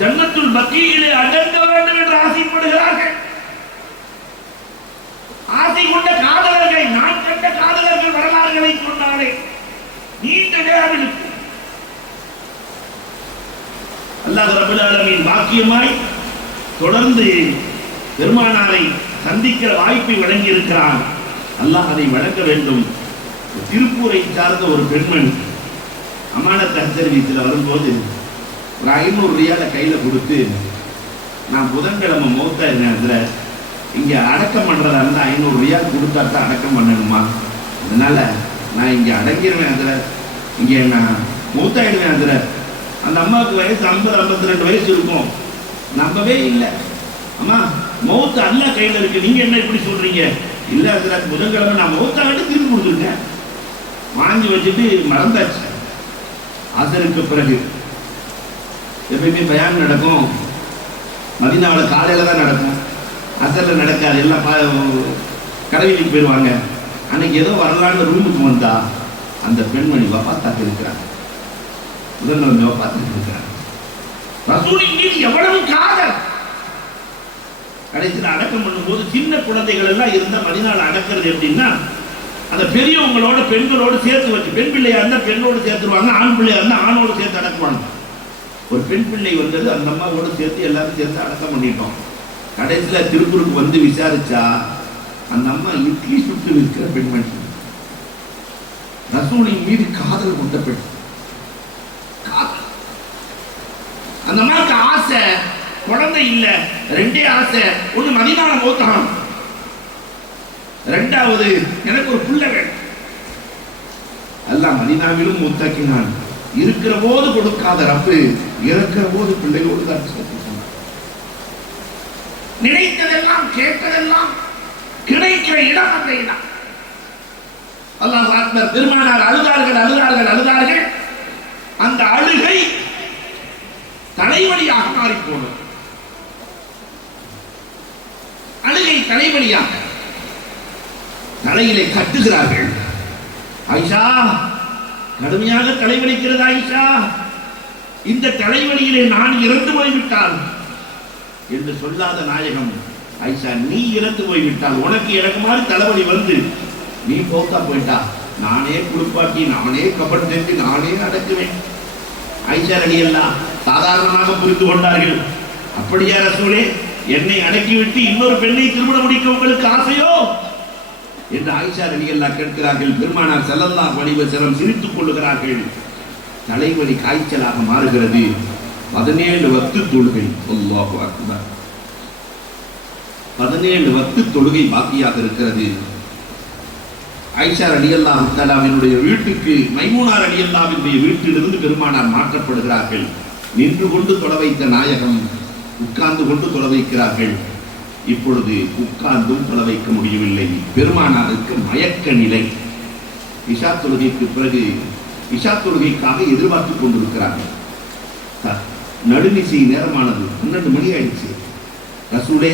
ஜன்னத்துல் பகீயிலே அடங்க வேண்டும் என்று ஆசைப்படுகிறார்கள். ஆசை கொண்ட காதலர்கள், நான் கண்ட காதலர்கள் வரலாறுகளை சொன்னாலே நீண்ட நேரம் இருக்கு. அல்லாஹ் ரப்பல் ஆலமீன் பாக்கியமாய் தொடர்ந்து பெருமானாரை சந்திக்கிற வாய்ப்பை வழங்கி இருக்கிறான். அல்லாஹ் அதை வழங்க வேண்டும். திருப்பூரை சார்ந்த ஒரு பெண்மணி அமானத் சர்வீஸில் வரும்போது ஒரு 500 ரியாலை கையில கொடுத்து, நான் புதன்கிழமை மௌத்தாயிருந்தேன், அதுல இங்க அடக்கம் பண்றதா இருந்தா 500 ரியால் கொடுத்தா தான் அடக்கம் பண்ணணுமா, அதனால நான் இங்க அடங்கிடுவேன், அதுல இங்க நான் மௌத்தாயிடுவேன். அதுல அந்த அம்மாவுக்கு வயசு 50-52 வயசு இருக்கும். நம்பவே இல்லை. அம்மா மௌத்து அல்லாஹ் கையில இருக்கு, நீங்க என்ன இப்படி சொல்றீங்க? இல்ல அதுல புதன்கிழமை நான் மௌத்தாகிட்டு திருப்பி கொடுத்துருக்கேன், வாங்கி வச்சுட்டு மறந்தாச்சு. அசருக்கு பிறகு எப்பயுமே பயான் நடக்கும், மதீனாவில் காலையில தான் நடக்கும், அசர்ல நடக்காது. எல்லாம் கடவுளுக்கு போயிடுவாங்க. அன்னைக்கு ஏதோ வரலான்னு ரூமுக்கு வந்தா அந்த பெண்மணி வஃபாத்தாக இருக்கிறாங்க. முதல்ல வஃபாத்தாக இருக்கிறாங்க. ரசூலின் மீது எவ்வளவு காதல்! கடைசியில் அடக்கம் பண்ணும்போது சின்ன குழந்தைகள் எல்லாம் இருந்தா மதீனாவில் அடக்கிறது எப்படின்னா, அந்த பெரியவங்களோட பெண்களோடு சேர்த்து வச்சு, பெண் பிள்ளையா இருந்தா பெண்ணோடு சேர்த்துருவாங்க, ஆண் பிள்ளையா இருந்தா ஆணோடு சேர்த்து அடக்குவாங்க. ஒரு பெண் பிள்ளை வந்தது, அந்த அம்மாவோட சேர்த்து எல்லாரும் சேர்த்து அடக்கம் பண்ணிட்டோம். கடைசியில் திருப்பூருக்கு வந்து விசாரிச்சா அந்த அம்மா இட்லி சுட்டு விற்கிற பெண்மணி, ரசூலின் மீது காதல் கொண்ட பெண். காதல். அந்த அம்மாவுக்கு ஆசை, குழந்தை இல்ல, ரெண்டே ஆசை. ஒண்ணு மதீனால மௌத்தாகணும், ரெண்டாவது எனக்கு ஒரு பிள்ளை வேணும். அல்லாஹ் மதீனாவிலும் மூத்தாக்கினான். இருக்கிற போது கொடுக்காத ரப்பு இறக்கிற போது பிள்ளையோடு தான் சொன்னான். நினைத்ததெல்லாம் கேட்டதெல்லாம் கிடைக்கிற இடம் அந்த இடம். அல்லாஹ் அக்பர். பெருமானார் அழுதார்கள் அழுதார்கள் அழுதார்கள். அந்த அழுகை தலைவலியாக மாறி போனது. அழுகை தலைவலியாக தலையிலே கட்டுகிறார்கள். ஆயிஷா, கடுமையாக தலைவலிக்கிறது ஆயிஷா, இந்த தலைவலியிலே நான் இறந்து போய்விட்டால் என்று சொல்லாத நாயகம், ஆயிஷா நீ இறந்து போய்விட்டால் உனக்கு எனக்கு மாதிரி தலைவலி வந்து நீ போக்கா போயிட்டா நானே குளிப்பாட்டி நானே கபன் செஞ்சு நானே அடக்குவேன். ஆயிஷா ரலியல்லாஹு சாதாரணமாக புரிந்து கொண்டார்கள். அப்படியா ரசூலே, என்னை அடக்கிவிட்டு இன்னொரு பெண்ணை திருமணம் முடிக்க உங்களுக்கு ஆசையோ என்று ஆயிஷா ரலியல்லாஹு கேட்கிறார்கள். பெருமானார் ஸல்லல்லாஹு அலைஹி வஸல்லம் சிரித்துக் கொள்ளுகிறார்கள். தலைவலி காய்ச்சலாக மாறுகிறது. 17 வக்து தொழுகை. அல்லாஹு அக்பர். 17 வக்து தொழுகை பாக்கியாக இருக்கிறது. ஆயிஷா ரலியல்லாஹு தஆலாவினுடைய வீட்டுக்கு மைமூனா ரலியல்லாஹுவினுடைய வீட்டிலிருந்து பெருமானார் மாற்றப்படுகிறார்கள். நின்று கொண்டு தொழ வைத்த நாயகம் உட்கார்ந்து கொண்டு தொழ வைக்கிறார்கள். இப்பொழுது உட்கார்ந்தும் தொழ வைக்க முடியவில்லை. பெருமானாருக்கு மயக்க நிலை. இஷா தொழுகைக்கு பிறகு இஷா தொழுகைக்காக எதிர்பார்த்துக் கொண்டிருக்கிறார்கள். நடுநிசை நேரமானது, 12 மணி ஆயிடுச்சு. ரசூலே,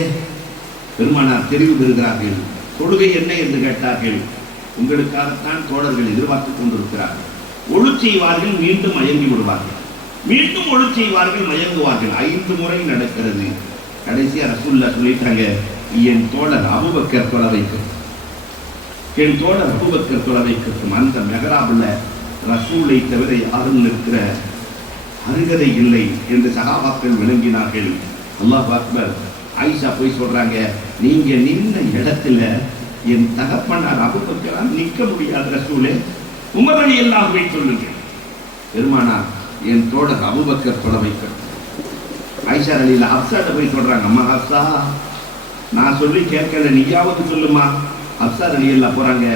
பெருமானார் தெரிவு பெறுகிறார்கள். தொழுகை என்ன என்று கேட்டார்கள். உங்களுக்காகத்தான் தோழர்கள் எதிர்பார்த்துக் கொண்டிருக்கிறார்கள். ஒழு செய்வார்கள், மீண்டும் மயங்கி விடுவார்கள், மீண்டும் ஒழு செய்வார்கள், மயங்குவார்கள். 5 முறை நடக்கிறது. கடைசியா ரசூலுல்லாஹ் சொல்லிட்டாங்க, என் தோழர் அபூபக்கர் தொழ வைக்கட்டும், என் தோழர் அபூபக்கர் தொழ வைக்கட்டும். அந்த மெஹராபுல ரசூலை தவிர யாரும் நிற்கிற அருகதை இல்லை என்று சஹாபாக்கள் விளங்கினார்கள். அல்லாஹ் அக்பர். ஆயிஷா போய் சொல்றாங்க, நீங்க நின்ன இடத்துல என் தகப்பனார் அபூபக்கரால் நிற்க முடியாது ரசூலே, உமர் ரலியல்லாஹுவை சொல்லுங்க. பெருமானார் என் தோழர் அபூபக்கர் தொழ வைக்கட்டும். ஆயிஷா ரலியல்லாஹு ஹப்ஸாட்ட போய் சொல்றாங்க, அம்மா ஹப்ஸா, நான் சொல்லி கேட்கல, நீயாவது சொல்லுமா. ஹப்ஸா ரலியல்லாஹு போறாங்க.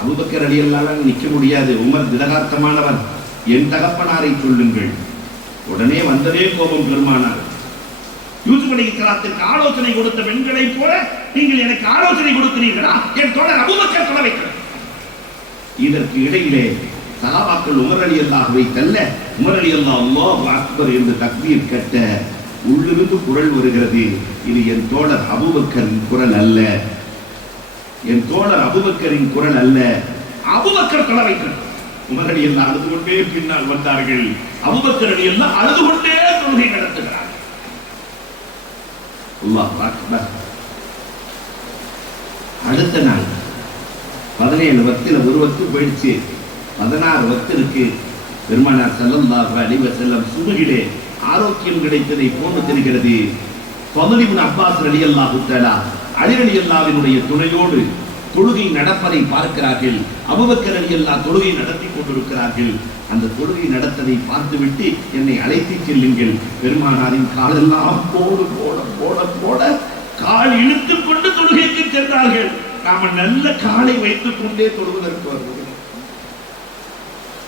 அபூபக்கர் ரலியல்லாஹு நிற்க முடியாது, உமர் திடகார்த்தமானவர், என் தகப்பனாரை சொல்லுங்கள். உடனே வந்ததே கோபம் பெருமானார். யூசுப் அலைஹிஸ்ஸலாத்துக்கு ஆலோசனை கொடுத்த பெண்களை போல நீங்கள் எனக்கு ஆலோசனை கொடுக்கிறீர்களா? என் தோழர் அபூபக்கர் தொழ வைக்கிறார். இதற்கு இடையிலே சஹாபாக்கள் உமர் ரலியல்லாஹுவை தள்ள, உமர் ரலியல்லாஹு அல்லாஹு அக்பர் என்று தக்பீர் கட்ட உள்ளிருந்து குரல் வருகிறது, இது என் தோழர் அபூபக்கரின் குரல் அல்ல, என் தோழர் அபூபக்கரின் குரல் அல்ல, அபூபக்கர் தொழ வைக்கிறார். உமர் ரலியல்லாஹு அழுது கொண்டே பின்னால் வந்தார்கள். அபூபக்கர் ரலியல்லாஹு அழுது கொண்டே தொழுகை நடத்துகிறார். அல்லாஹ் அக்பர். அடுத்த நாள் 17 வக்தில ஒரு வக்து போயிடுச்சு, 16 வக்து இருக்கு. பெருமானார் ஸல்லல்லாஹு அலைஹி வஸல்லம் சுபஹிலே ஆரோக்கியம் கிடைத்ததை போன்று தெரிகிறது. ஃபதுல் இப்னு அப்பாஸ் ரலியல்லாஹு தஆலா அலி ரலியல்லாஹுவினுடைய துணையோடு தொழுகை நடப்பதை பார்க்கிறார்கள். அபூபக்கர் ரலியல்லாஹு தொழுகை நடத்தி கொண்டிருக்கிறார்கள். அந்த தொழுகை நடத்ததை பார்த்துவிட்டு என்னை அழைத்து செல்லுங்கள். பெருமானாரின் காலெல்லாம் போடு போட போட போட கால் இழுத்துக் கொண்டு தொழுகைக்கு சென்றார்கள். நாம நல்ல காலை வைத்துக் கொண்டே தொழுவதற்கு வருவோம்.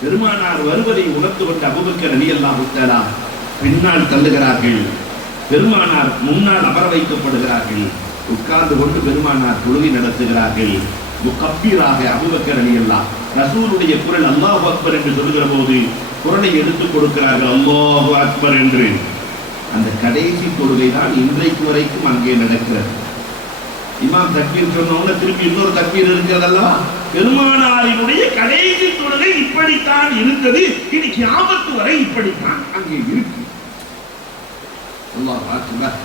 பெருமானார் வருவதை உணர்ந்து கொண்ட அபூபக்கர் ரலியல்லாஹு தஆலா பின்னால் தள்ளுகிறார்கள். பெருமானார் முன்னால் அமர வைக்கப்படுகிறார்கள். உட்கார்ந்து கொண்டு பெருமானார் தொழுகை நடத்துகிறார்கள். முகப்பீராக அபூபக்கர் ரலியல்லாஹு ரசூலுடைய குரல் அல்லாஹு அக்பர் என்று சொல்லுகிற போது குரலை எடுத்துக் கொடுக்கிறார்கள், அல்லாஹு அக்பர் என்று. அந்த கடைசி தொழுகை தான் இன்றைக்கு வரைக்கும் அங்கே நடக்கிறது. இமாம் தக்பீர் சொன்னவங்க திருப்பி இன்னொரு தக்பீர் இருக்கிறதல்லவா, பெருமானாரினுடைய கடைசி தொழுகை இப்படித்தான் இருந்தது. இனி கியாமத் வரை இப்படித்தான் அங்கே இருக்கு. அல்லாஹ் அக்பர்.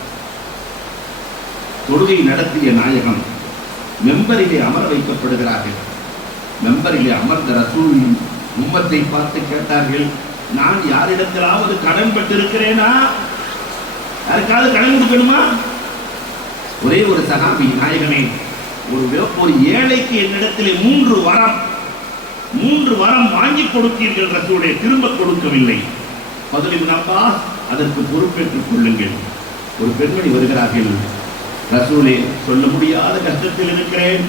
தொழுகை நடத்திய நாயகம் மெம்பரிலே அமர வைக்கப்படுகிறார்கள். மெம்பரிலே அமர்ந்த ரசூலின் உம்மத்தை பார்த்து கேட்டார்கள், நான் யாரிடத்திலாவது கடன் பட்டிருக்கிறேனா? யாருக்காவது கடன் கொடுக்கணுமா? ஒரே ஒரு சஹாபி, நாயகமே ஒரு ஏழைக்கு என்னிடத்திலே மூன்று வரம் வாங்கி கொடுத்தீர்கள் ரசூலே, திரும்ப கொடுக்கவில்லை. ஃபதுல் இப்னு அப்பாஸ், அதற்கு பொறுப்பேற்றுக் கொள்ளுங்கள். ஒரு பெண்மணி வருகிறார்கள், ரசூலே சொல்ல முடியாத கஷ்டத்தில் இருக்கிறேன்,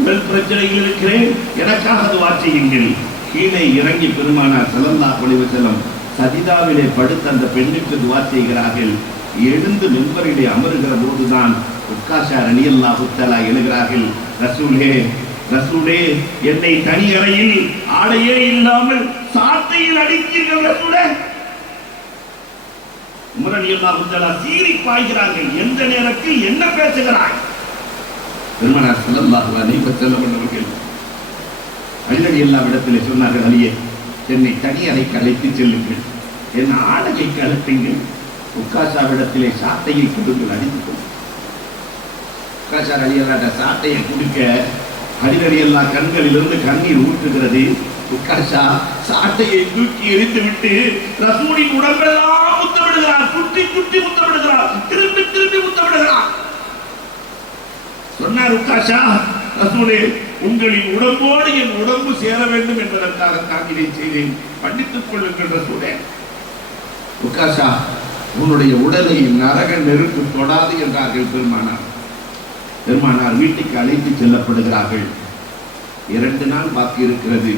உடல் பிரச்சனையில் இருக்கிறேன், எனக்காக துஆ செய்யுங்கள். கீழே இறங்கி பெருமானார் ஸல்லல்லாஹு அலைஹி வஸல்லம் சஜிதாவிலே படுத்த அந்த பெண்ணுக்கு துஆ செய்கிறார்கள். எழுந்து மிம்பரிலே அமருகிற போதுதான் உக்காஷா ரலியல்லாஹு தஆலா எழுகிறார்கள், ரசூலே ரசூலே, என்னை தனி அறையில் ஆடையே இல்லாமல் சாட்டையில் அடித்தீர்கள் ரசூலே. உமர் ரலியல்லாஹு தஆலா சீறி பாய்கிறார்கள், எந்த நேரத்தில் என்ன பேசுகிறாய்? பெருமானார் ஸல்லல்லாஹு அலைஹி வஸல்லம் அவர்கள் அலி ரலியல்லாஹு இடத்திலே சொன்னார்கள், அலியே, என்னை தனி அறைக்கு அழைத்து செல்லுங்கள், என் ஆடையை கழட்டுங்கள், உக்காஷாவிடத்திலே சாட்டையை கொடுங்கள், அடித்துக்கொள். உக்காஷா ரலியல்லாஹு சாட்டையை கொடுக்க அலி ரலியல்லாஹு கண்களிலிருந்து கண்ணீர் ஊற்றுகிறது. உக்காஷா சாட்டையை தூக்கி எறிந்து விட்டு ரசூலின் உடம்பெல்லாம் முத்தமிடுகிறார், சுற்றி சுற்றி முத்தமிடுகிறார், திரும்பி திரும்பி முத்தமிடுகிறார். சொன்னார் உக்காஷா, ரசூலே, உங்களின் உடம்போடு என் உடம்பு சேர வேண்டும் என்பதற்காக தான் இதை செய்தேன், மன்னித்துக் கொள்ளுங்கள் ரசூலே. உக்காஷா, உன்னுடைய உடலை நரக நெருப்பு தொடாது என்றார்கள் பெருமானார். பெருமானார் வீட்டுக்கு அழைத்து செல்லப்படுகிறார்கள். 2 நாள் பாக்கி இருக்கிறது.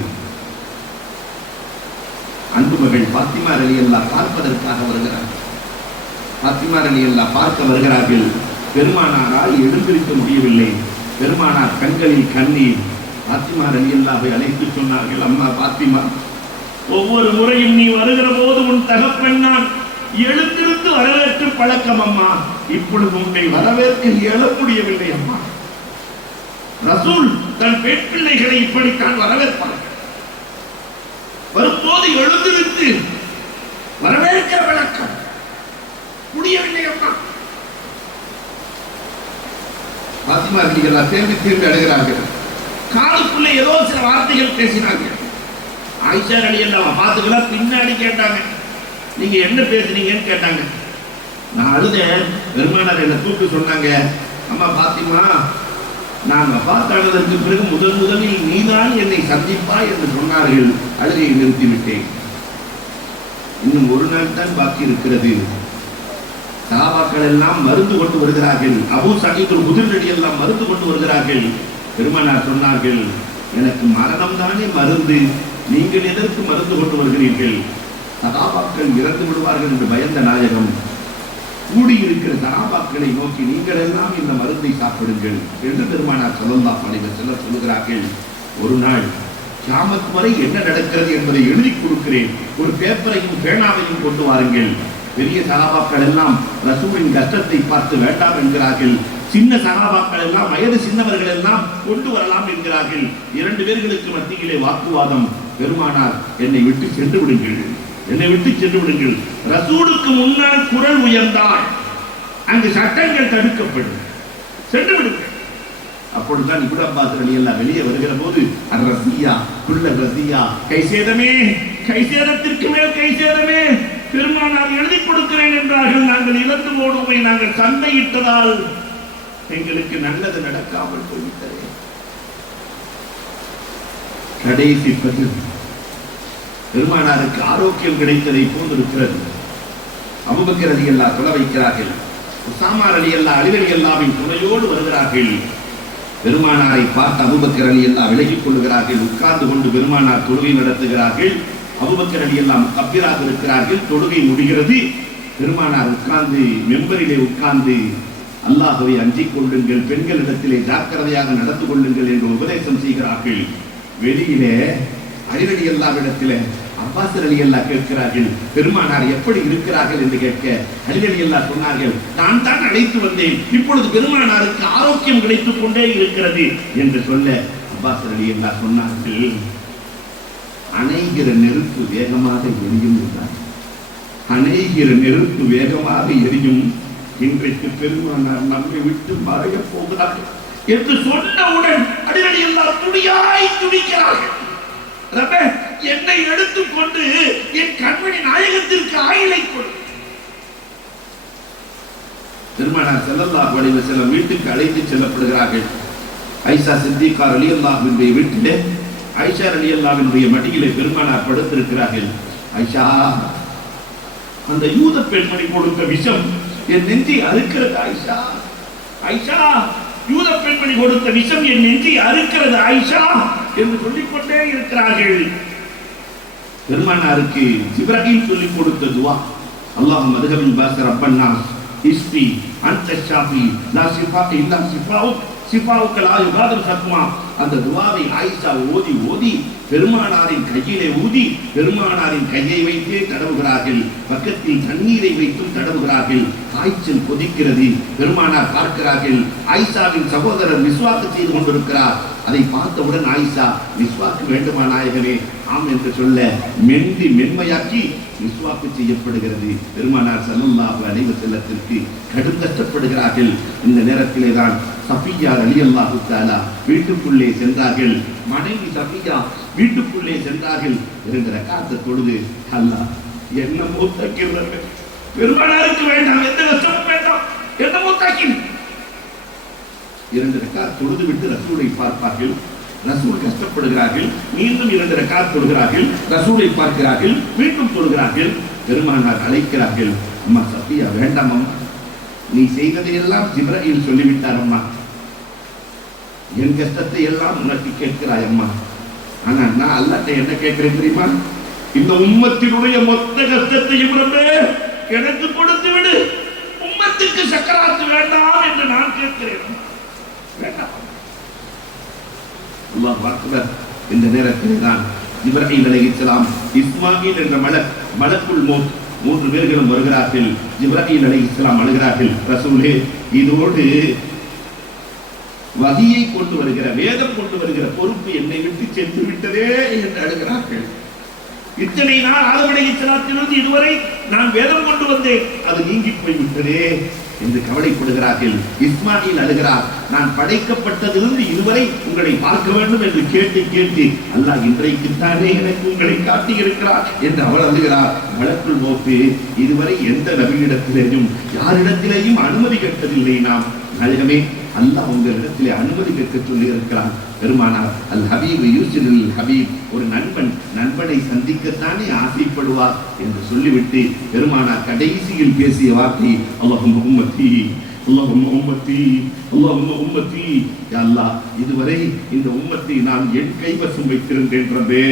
அன்பு மகள் பாத்திமா ரலியல்லாஹு பார்ப்பதற்காக வருகிறார்கள். பாத்திமா ரலியல்லாஹு பார்க்க வருகிறார்கள். பெருமானாரால் எழுந்திருக்க முடியவில்லை. பெருமானார் கண்களில் கண்ணீர். பாத்திமா ரலியல்லாஹு அழைத்து சொன்னார்கள், அம்மா பாத்திமா, ஒவ்வொரு முறையும் நீ வருகிற போது உன் தகப்பன் நான் எழுந்திருந்து வரவேற்று பழக்கம் அம்மா, இப்பொழுது உன்னை வரவேற்க எழ முடியவில்லை அம்மா. ரசூல் தன் பெண் பிள்ளைகளை இப்படித்தான் வரவேற்பார்கள். வரும்போது எழுந்திருந்து வரவேற்க வழக்கம் முடியவில்லை அம்மா. பாத்திமா ரலியல்லாஹு திரும்பி அழுகிறார்கள். காதுக்குள்ளே ஏதோ சில வார்த்தைகள் பேசினார்கள். ஆயிஷா ரலியல்லாஹு பார்த்துக்கலாம், பின்னாடி கேட்டாங்க, நீங்க என்ன பேசுறீங்கன்னு கேட்டாங்க. நான் அழுதேன். பெருமானார் என்னை கூப்பிட்டு சொன்னாங்க, அம்மா பாத்திமா, நான் வஃபாத்தானதற்கு பிறகு முதலில் நீதான் என்னை சந்திப்பாய் என்று சொன்னார்கள். அழுகையை நிறுத்திவிட்டேன். இன்னும் 1 நாள் தான் பாக்கி இருக்கிறது. சஹாபாக்கள் எல்லாம் மருந்து கொண்டு வருகிறார்கள். அபூ சயீதுல் குத்ரி ரலியல்லாஹு மருந்து கொண்டு வருகிறார்கள். பெருமானார் சொன்னார்கள், எனக்கு மரணம் தானே மருந்து, நீங்கள் எதற்கு மருந்து கொண்டு வருகிறீர்கள்? சஹாபாக்கள் இறந்து விடுவார்கள் என்று பயந்த நாயகம் கூடியிருக்கிற சஹாபாக்களை நோக்கி, நீங்கள் எல்லாம் இந்த மருந்தை சாப்பிடுங்கள் என்று பெருமானார் ஸல்லல்லாஹு அலைஹி வஸல்லம் சொல்கிறார்கள். ஒரு நாள் கியாமத் வரை என்ன நடக்கிறது என்பதை எழுதி கொடுக்கிறேன், ஒரு பேப்பரையும் பேனாவையும் கொண்டு வாருங்கள். பெரிய சஹாபாக்கள் எல்லாம் ரசூலின் கஷ்டத்தை பார்த்து வேண்டாம் என்கிறார்கள். சின்ன சஹாபாக்கள் எல்லாம், வயது சின்னவர்கள் எல்லாம் கொண்டு வரலாம் என்கிறார்கள். 2 பேர்களுக்கு மத்தியிலே வாக்குவாதம். பெருமானார், என்னை விட்டு சென்று விடுங்கள், என்னை விட்டு சென்று விடுங்கள். ரசூலுக்கு முன்னால் குரல் உயர்ந்தால் அங்கு சட்டங்கள் தடுக்கப்படும், சென்று விடுங்கள். அப்பொழுதுதான் இப்னு அப்பாஸ் ரலியல்லாஹு வெளியே வருகிற போது, அர்-ரஸியா குல்ல ரஸியா, கைசேதமே, கைசேதத்திற்கு மேல் கைசேதமே, பெருமானார் எழுதி கொடுக்கிறேன் என்றார்கள். நாங்கள் இழந்து போடுவை, நாங்கள் சண்டையிட்டதால் எங்களுக்கு நல்லது நடக்காமல் போய்விட்டது. கடைசி பதில் பெருமானாருக்கு ஆரோக்கியம் கிடைத்ததை போன்று இருக்கிறது. அபூபக்கர் ரலியல்லாஹு தொலை வைக்கிறார்கள். உஸாமா ரலியல்லாஹு அலி ரலியல்லாஹுவின் துணையோடு வருகிறார்கள். பெருமானாரை பார்த்து அபூபக்கர் ரலியல்லாஹு விலகிக் கொள்கிறார்கள். உட்கார்ந்து கொண்டு பெருமானார் தொழுகை நடத்துகிறார்கள். அபூபக்கர் ரலியல்லாஹு முகப்பிராக இருக்கிறார்கள். தொழுகை முடிகிறது. பெருமானார் உட்கார்ந்து மெம்பரிலே உட்கார்ந்து, அல்லாஹ்வை அஞ்சிக் கொள்ளுங்கள், பெண்களிடத்திலே ஜாக்கிரதையாக நடந்து கொள்ளுங்கள் என்று உபதேசம் செய்கிறார்கள். வெளியிலே அலி ரலியல்லாஹு இடத்திலே அப்பாஸ் ரலியல்லாஹு கேட்கிறார்கள், பெருமானார் எப்படி இருக்கிறார்கள் என்று கேட்க, அலி ரலியல்லாஹு சொன்னார்கள், நான் தான் அழைத்து வந்தேன், இப்பொழுது பெருமானாருக்கு ஆரோக்கியம் கிடைத்துக் கொண்டே இருக்கிறது என்று சொல்ல, அப்பாஸ் ரலியல்லாஹு சொன்னார்கள், அணைகிற நெருப்பு வேகமாக எரியும் என்றார். அணைகிற நெருப்பு வேகமாக எரியும், இன்றைக்கு பெருமானார் நம்மை விட்டு மறைய போகிறார்கள் என்று சொன்னவுடன் அலி ரலியல்லாஹு துடியாய் துடிக்கிறார்கள். ரப்பே, என்னை எடுத்துக்கொண்டு என் கண்மணி நாயகத்திற்கு ஆயிலை கொடு. பெருமானார் ஸல்லல்லாஹு அலைஹி வஸல்லம் வீட்டுக்கு அழைத்து செல்லப்படுகிறார்கள். ஐஷா சித்திகா ரலியல்லாஹுவினுடைய வீட்டிலே ஆயிஷா ரலியல்லாஹுவினுடைய மடியிலே பெருமானார் படுத்திருக்கிறார்கள். ஆயிஷா, அந்த யூத பெண்மணி கொடுத்த விஷம் என் நெஞ்சை அறுக்கிறது ஆயிஷா. ஆயிஷா, யூத பெண்மணி கொடுத்த விஷம் என் நெஞ்சை அறுக்கிறது ஆயிஷா என்று சொல்லிக்கொண்டே இருக்கிறார்கள். பெருமானாருக்கு ஜிப்ரீல் சொல்லிக் கொடுத்த துஆ, அல்லாஹும்ம அதுஹபில் பாஸ ரப்பன்னா இஸ்பி அன்த ஷாஃபி லா ஷிஃபா இல்லா ஷிஃபாஉக் ஷிஃபாஉக லா யுகாதிரு ஸக்மா. அந்த துஆவை ஆயிஷா ஓதி ஓதி பெருமானாரின் கையிலே ஊதி பெருமானாரின் கையை வைத்தே தடவுகிறார்கள். பக்கத்தில் தண்ணீரை வைத்தும் தடவுகிறார்கள். காய்ச்சல் கொதிக்கிறது. பெருமானார் பார்க்கிறார்கள். ஆயிஷாவின் சகோதரர் மிஸ்வாக்கு செய்து கொண்டிருக்கிறார். அதை பார்த்தவுடன் ஆயிஷா, மிஸ்வாக்கு வேண்டுமா நாயகமே? ஆம் என்று சொல்ல மென்மை மென்மையாக்கி மிஸ்வாக்கு செய்யப்படுகிறது. பெருமானார் ஸல்லல்லாஹு அலைஹி வஸல்லத்திற்கு கடும் கஷ்டப்படுகிறார்கள். இந்த நேரத்திலே தான் சஃபியா ரலியல்லாஹு தஆலா வீட்டுக்குள்ளே சென்றார்கள். மனைவி சஃபியா வீட்டுக்குள்ளே சென்றார்கள். 2 ரக்காத்தை தொழுது, அல்லாஹ் என்ன மூத்தாக்கிறார்கள், பெருமானாருக்கு வேண்டாம், எந்த கஷ்டமும் வேண்டாம், என்ன மூத்தாக்கின் 2 ரக்காத் தொழுது விட்டு ரசூலை பார்ப்பார்கள். ரசூல் கஷ்டப்படுகிறார்கள். மீண்டும் 2 ரக்காத் தொழுகிறார்கள். ரசூலை பார்க்கிறார்கள். மீண்டும் தொழுகிறார்கள். பெருமானார் அழைக்கிறார்கள். அம்மா சஃபியா, வேண்டாம் அம்மா, நீ செய்ததையெல்லாம் ஜிப்ரீல் சொல்லிவிட்டார் அம்மா. என் கஷ்டத்தை எல்லாம் உனக்கு கேட்கிறாய் அம்மா. ஆனா நான் அல்லாஹ்ட்ட என்ன கேட்கிறேன் தெரியுமா? இந்த உம்மத்தினுடைய மொத்த கஷ்டத்தையும் ரப்பே எனக்கு கொடுத்து விடு, உம்மத்துக்கு சக்கராத்து வேண்டாம் என்று நான் கேட்கிறேன். வேண்டாம். அல்லாஹ் அக்பர். இந்த நேரத்தில் தான் ஜிப்ரீல் அலைஹிஸ்ஸலாம், இஸ்மாயில் என்ற மலக்குல் மௌத் 3 பேர்களும் வருகிறார்கள். ஜிப்ரீல் அலைஹிஸ்ஸலாம் அழுகிறார்கள், ரசூலே, இதோடு வகியை கொண்டு வருகிற, வேதம் கொண்டு வருகிற பொறுப்பு என்னை விட்டு சென்று விட்டதே என்று அழுகிறார்கள். இத்தனை நாள் ஆதம் அலைஹிஸ்ஸலாத்திலிருந்து இதுவரை நான் வேதம் கொண்டு வந்தேன், அது நீங்கி போய்விட்டதே என்று கவலைப்படுகிறார்கள். இஸ்மாயில் அழுகிறார், நான் படைக்கப்பட்டதிலிருந்து இதுவரை உங்களை பார்க்க வேண்டும் என்று கேட்டு கேட்டு அல்லாஹ் இன்றைக்குத்தானே எனக்கு உங்களை காட்டி இருக்கிறார் என்று அவர் அழுகிறார். மலக்குல் மௌத் இதுவரை எந்த நபியிடத்திலேயும் யாரிடத்திலேயும் அனுமதி கேட்டதில்லை. நாம் நாயகமே, அல்லாஹ் உங்களிடத்திலே அனுமதி கேட்க சொல்லி இருக்கிறார். பெருமானார் அல் ஹபீப் யூசில் ஹபீப், ஒரு நண்பனை சந்திக்கத்தானே ஆசைப்படுவார் என்று சொல்லிவிட்டு பெருமானார் கடைசியில் பேசிய வார்த்தை, அல்லாஹும்ம உம்மத்தி அல்லாஹும்ம உம்மத்தி அல்லாஹும்ம உம்மத்தி. யா அல்லாஹ், இதுவரை இந்த உம்மத்தை நான் என் கைவசம் வைத்திருந்தேன் ரப்பே,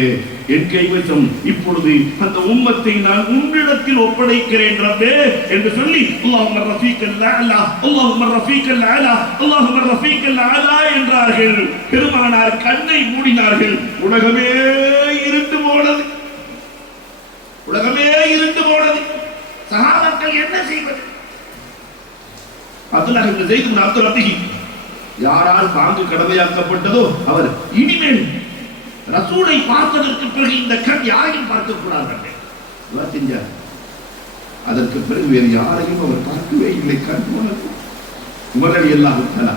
என் கைவசம், இப்பொழுது அந்த உம்மத்தை நான் உன்னிடத்தில் ஒப்படைக்கிறேன் ரப்பே என்று சொல்லி அல்லாஹும்ம ரஃபீக்கல் அலா அல்லாஹும்ம ரஃபீக்கல் அலா அல்லாஹும்ம ரஃபீக்கல் அலா என்றார்கள். பெருமானார் கண்ணை மூடினார்கள். உலகமே இருண்டு போனது. உலகமே இருண்டு போனது. சஹாபாக்கள் என்ன செய்வது? அப்துல்லாஹ் இப்னு ஸைத் இப்னு அப்துல் லத்தீஃப், யாரால் பாங்கு கடமையாக்கப்பட்டதோ அவர் இனிமேல் ரசூலை பார்த்ததற்கு பிறகு இந்த கண் யாரையும் பார்க்க கூடாது செஞ்சார். அதற்கு பிறகு வேறு யாரையும் அவர் பார்க்கவே இல்லை. கண் போனது. உமர் ரலியல்லாஹு தஆலா,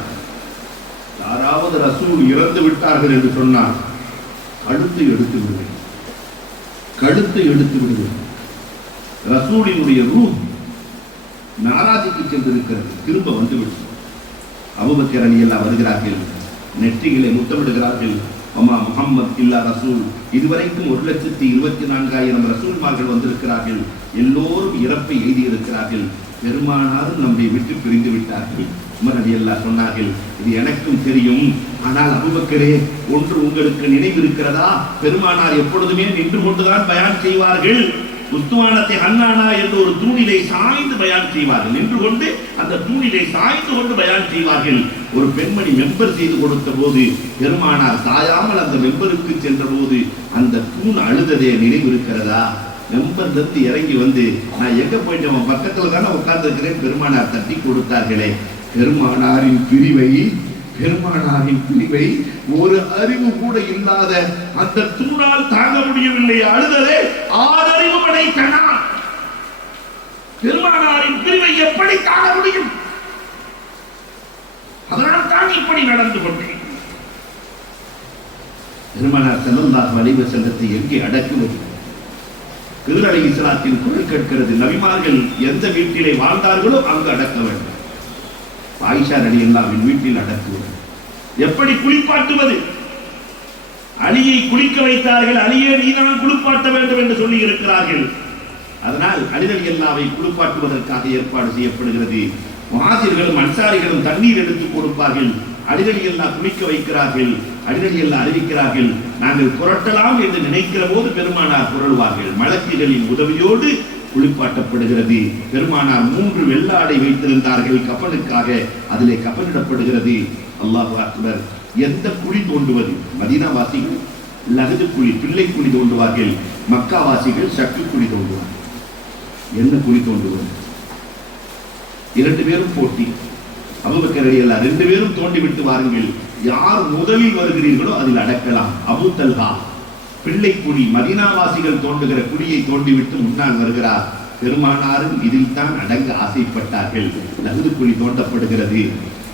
யாராவது ரசூல் இறந்து விட்டார்கள் என்று சொன்னால் கழுத்தை எடுத்து விடுவேன், கழுத்தை எடுத்து விடுவேன். ரசூலினுடைய ரூஹ் நாராஜுக்கு சென்றிருக்கிறது, திரும்ப வந்துவிடும். அபூபக்கர் ரலியல்லாஹு வருகிறார்கள், நெற்றிகளை முத்தமிடுகிறார்கள். அம்மா முஹம்மத் இல்லா ரசூல், இதுவரைக்கும் 1,24,000 ரசூல்மார்கள் வந்திருக்கிறார்கள். எல்லோரும் இறப்பை எழுதியிருக்கிறார்கள். பெருமானாரும் நம்மை விட்டு பிரிந்து விட்டார்கள். உமர் ரலியல்லாஹு சொன்னார்கள், இது எனக்கும் தெரியும். ஆனால் அபூபக்கரே, ஒன்று உங்களுக்கு நினைவு இருக்கிறதா? பெருமானார் எப்பொழுதுமே நின்று கொண்டுதான் பயான் செய்வார்கள். உஸ்துவானத்தை ஹன்னானா என்ற ஒரு தூணிலை சாய்ந்து பயான் செய்வார்கள். நின்று கொண்டு அந்த தூணிலை சாய்ந்து கொண்டு பயான் செய்வார்கள். ஒரு பெண்மணி மெம்பர் செய்து கொடுத்த போது பெருமானார் சாயாமல் அந்த மெம்பருக்கு சென்ற போது அந்த தூண் அழுததே நினைவு இருக்கிறதா? மெம்பர்ல இருந்து இறங்கி வந்து, நான் எங்க போயிட்டேன், பக்கத்துல தானே உட்கார்ந்து இருக்கிறேன், பெருமானார் தட்டி கொடுத்தார்களே. பெருமானாரின் பிரிவை ஒரு அறிவு கூட இல்லாத அந்த தூணால் தாங்க முடியவில்லை. அழுதலே 6 அறிவு படைத்தனா. பெருமானாரின் பிரிவை எப்படி தாங்க முடியும்? அதனால் தான் இப்படி நடந்து கொண்டேன். பெருமானார் ஸல்லல்லாஹு அலைஹி வஸல்லத்தை எங்கே அடக்குவது? ஹிதர் அலைஹிஸ்ஸலாத்தின் குரல் கேட்கிறது. நபிமார்கள் எந்த வீட்டிலே வாழ்ந்தார்களோ அங்கு அடக்க வேண்டும். ஆயிஷா ரலியல்லாஹுவின் வீட்டில் அடக்குவது. எப்படி குளிப்பாட்டுவது? அலியை குளிக்க வைத்தார்கள். அலியே நீதான் குளிப்பாட்ட வேண்டும் என்று சொல்லி இருக்கிறார்கள். அதனால் அலி ரலியல்லாஹு குளிப்பாட்டுவதற்காக ஏற்பாடு செய்யப்படுகிறது. முஹாஜிர்களும் அன்சாரிகளும் தண்ணீர் எடுத்து கொடுப்பார்கள். அலி ரலியல்லாஹு குளிக்க வைக்கிறார்கள். அலி ரலியல்லாஹு அறிவிக்கிறார்கள், நாங்கள் புரட்டலாம் என்று நினைக்கிற போது பெருமானார் புரளுவார்கள். மலக்குகளின் உதவியோடு குளிப்பாட்டப்படுகிறது. பெருமானார் 3 வெள்ளாடை வைத்திருந்தார்கள் கஃனுக்காக. அதிலே கஃனிடப்படுகிறது. அல்லாஹு அக்பர். எந்த குழி தோண்டுவது? மதீனா வாசிகள் லஹது குழி, பிள்ளை குழி தோண்டுவார்கள். மக்கா வாசிகள் சக்கு குழி தோண்டுவார்கள். என்ன குழி தோண்டுவது? 2 பேரும் போட்டி. அபூபக்கர் ரலியல்லாஹு 2 பேரும் தோண்டி விட்டு வாருங்கள், யார் முதலில் வருகிறீர்களோ அதில் அடக்கலாம். அபூ தல்ஹா பிள்ளை குழி, மதீனாவாசிகள் தோண்டுகிற குழியை தோண்டிவிட்டு முன்னால் வருகிறார். பெருமானாரும் இதில் தான் அடங்க ஆசைப்பட்டார்கள். லஹது குழி தோண்டப்படுகிறது.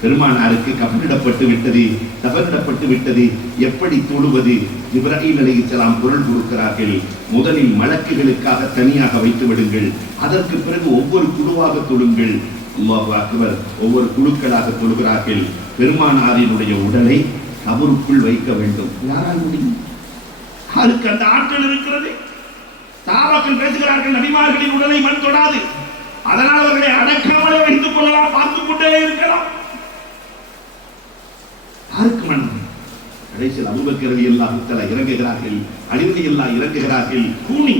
பெருமானாருக்கு கஃனிடப்பட்டு விட்டது, தஃனிடப்பட்டு விட்டது. எப்படி தொழுவது? இப்ராஹீம் அலைஹிஸ்ஸலாம் குரல் கொடுக்கிறார்கள், முதலில் மலக்குகளுக்காக தனியாக வைத்து விடுங்கள், அதற்கு பிறகு ஒவ்வொரு குழுவாக தொழுங்கள். அல்லாஹு அக்பர். ஒவ்வொரு குழுக்களாக தொழுகிறார்கள். பெருமானாரினுடைய உடலை கபருக்குள் வைக்க வேண்டும். யாரால் முடியும்? அதுக்கு அந்த ஆற்றல் இருக்கிறது. சஹாபாக்கள் பேசுகிறார்கள், நபிமார்களின் உடலை மண் தொடாது, அதனால் அவர்களை அடக்காமலே வைத்துக் கொள்ளலாம், பார்த்துக் கொண்டே இருக்கலாம். யாருக்கு மனம்? கடைசியில் அபூபக்கர் ரலியல்லாஹு தஆலா இறங்குகிறார்கள், அலி ரலியல்லாஹு இறங்குகிறார்கள். கூனி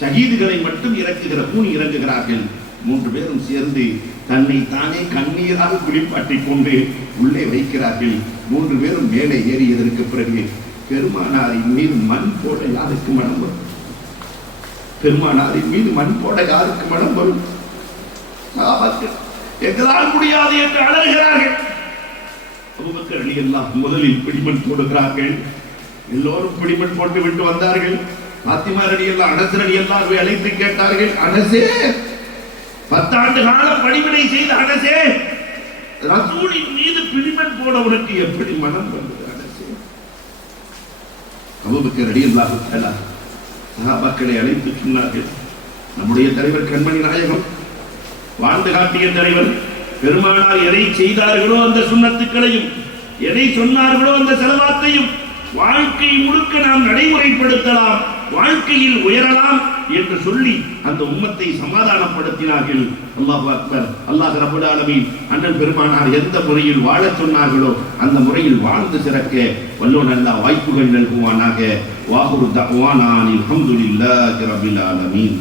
ஷஹீதுகளை மட்டும் இறக்குகிற கூனி இறங்குகிறார்கள். 3 பேரும் சேர்ந்து தன்னை தானே கண்ணீராக குளிப்பாட்டிக் கொண்டு உள்ளே வைக்கிறார்கள். 3 பேரும் மேலே ஏறியதற்கு பிறகு பெருமானாரின் மீது மண் போட யாருக்கு மனம் வரும்? பெருமானாரின் மீது மண் போட யாருக்கு மனம் வரும்? எங்களால் முடியாது என்று அலறுகிறார்கள். அபூபக்கர் ரலியல்லாஹு முதலில் பிடிமண் போடுகிறார்கள். எல்லோரும் பிடிமண் போட்டு விட்டு வந்தார்கள். பாத்திமா ரலியல்லாஹு அனஸ் ரலியல்லாஹு அழைத்து கேட்டார்கள், அனஸே, 10 ஆண்டு காலம் பணிவிடை செய்த அனஸே, ரசூலின் மீது பிடிமண் போட உனக்கு எப்படி மனம் வந்தது அனஸே? அபூபக்கர் ரலியல்லாஹு தஆலா சஹாபாக்களை அழைத்து சொன்னார்கள், நம்முடைய தலைவர் கண்மணி நாயகம், வாழ்ந்து காட்டிய தலைவர், பெருமானார் எதை செய்தார்களோ அந்த சுன்னத்துக்களையும், எதை சொன்னார்களோ அந்த செலவாத்தையும் வாழ்க்கை முழுக்க நாம் நடைமுறைப்படுத்தலாம், வாழ்க்கையில் உயரலாம் என்று சொல்லி அந்த உம்மத்தை சமாதானப்படுத்தினார்கள். அல்லாஹு அக்பர். அல்லாஹ் ரப்பல் ஆலமீன் அண்ணல் பெருமானார் எந்த முறையில் வாழச் சொன்னார்களோ அந்த முறையில் வாழ்ந்து சிறக்க வல்லோன் அல்லாஹ் வாய்ப்புகள் நல்குவானாக. வாஹுரு தஅவானா அல்ஹம்துலில்லாஹி ரப்பில் ஆலமீன்.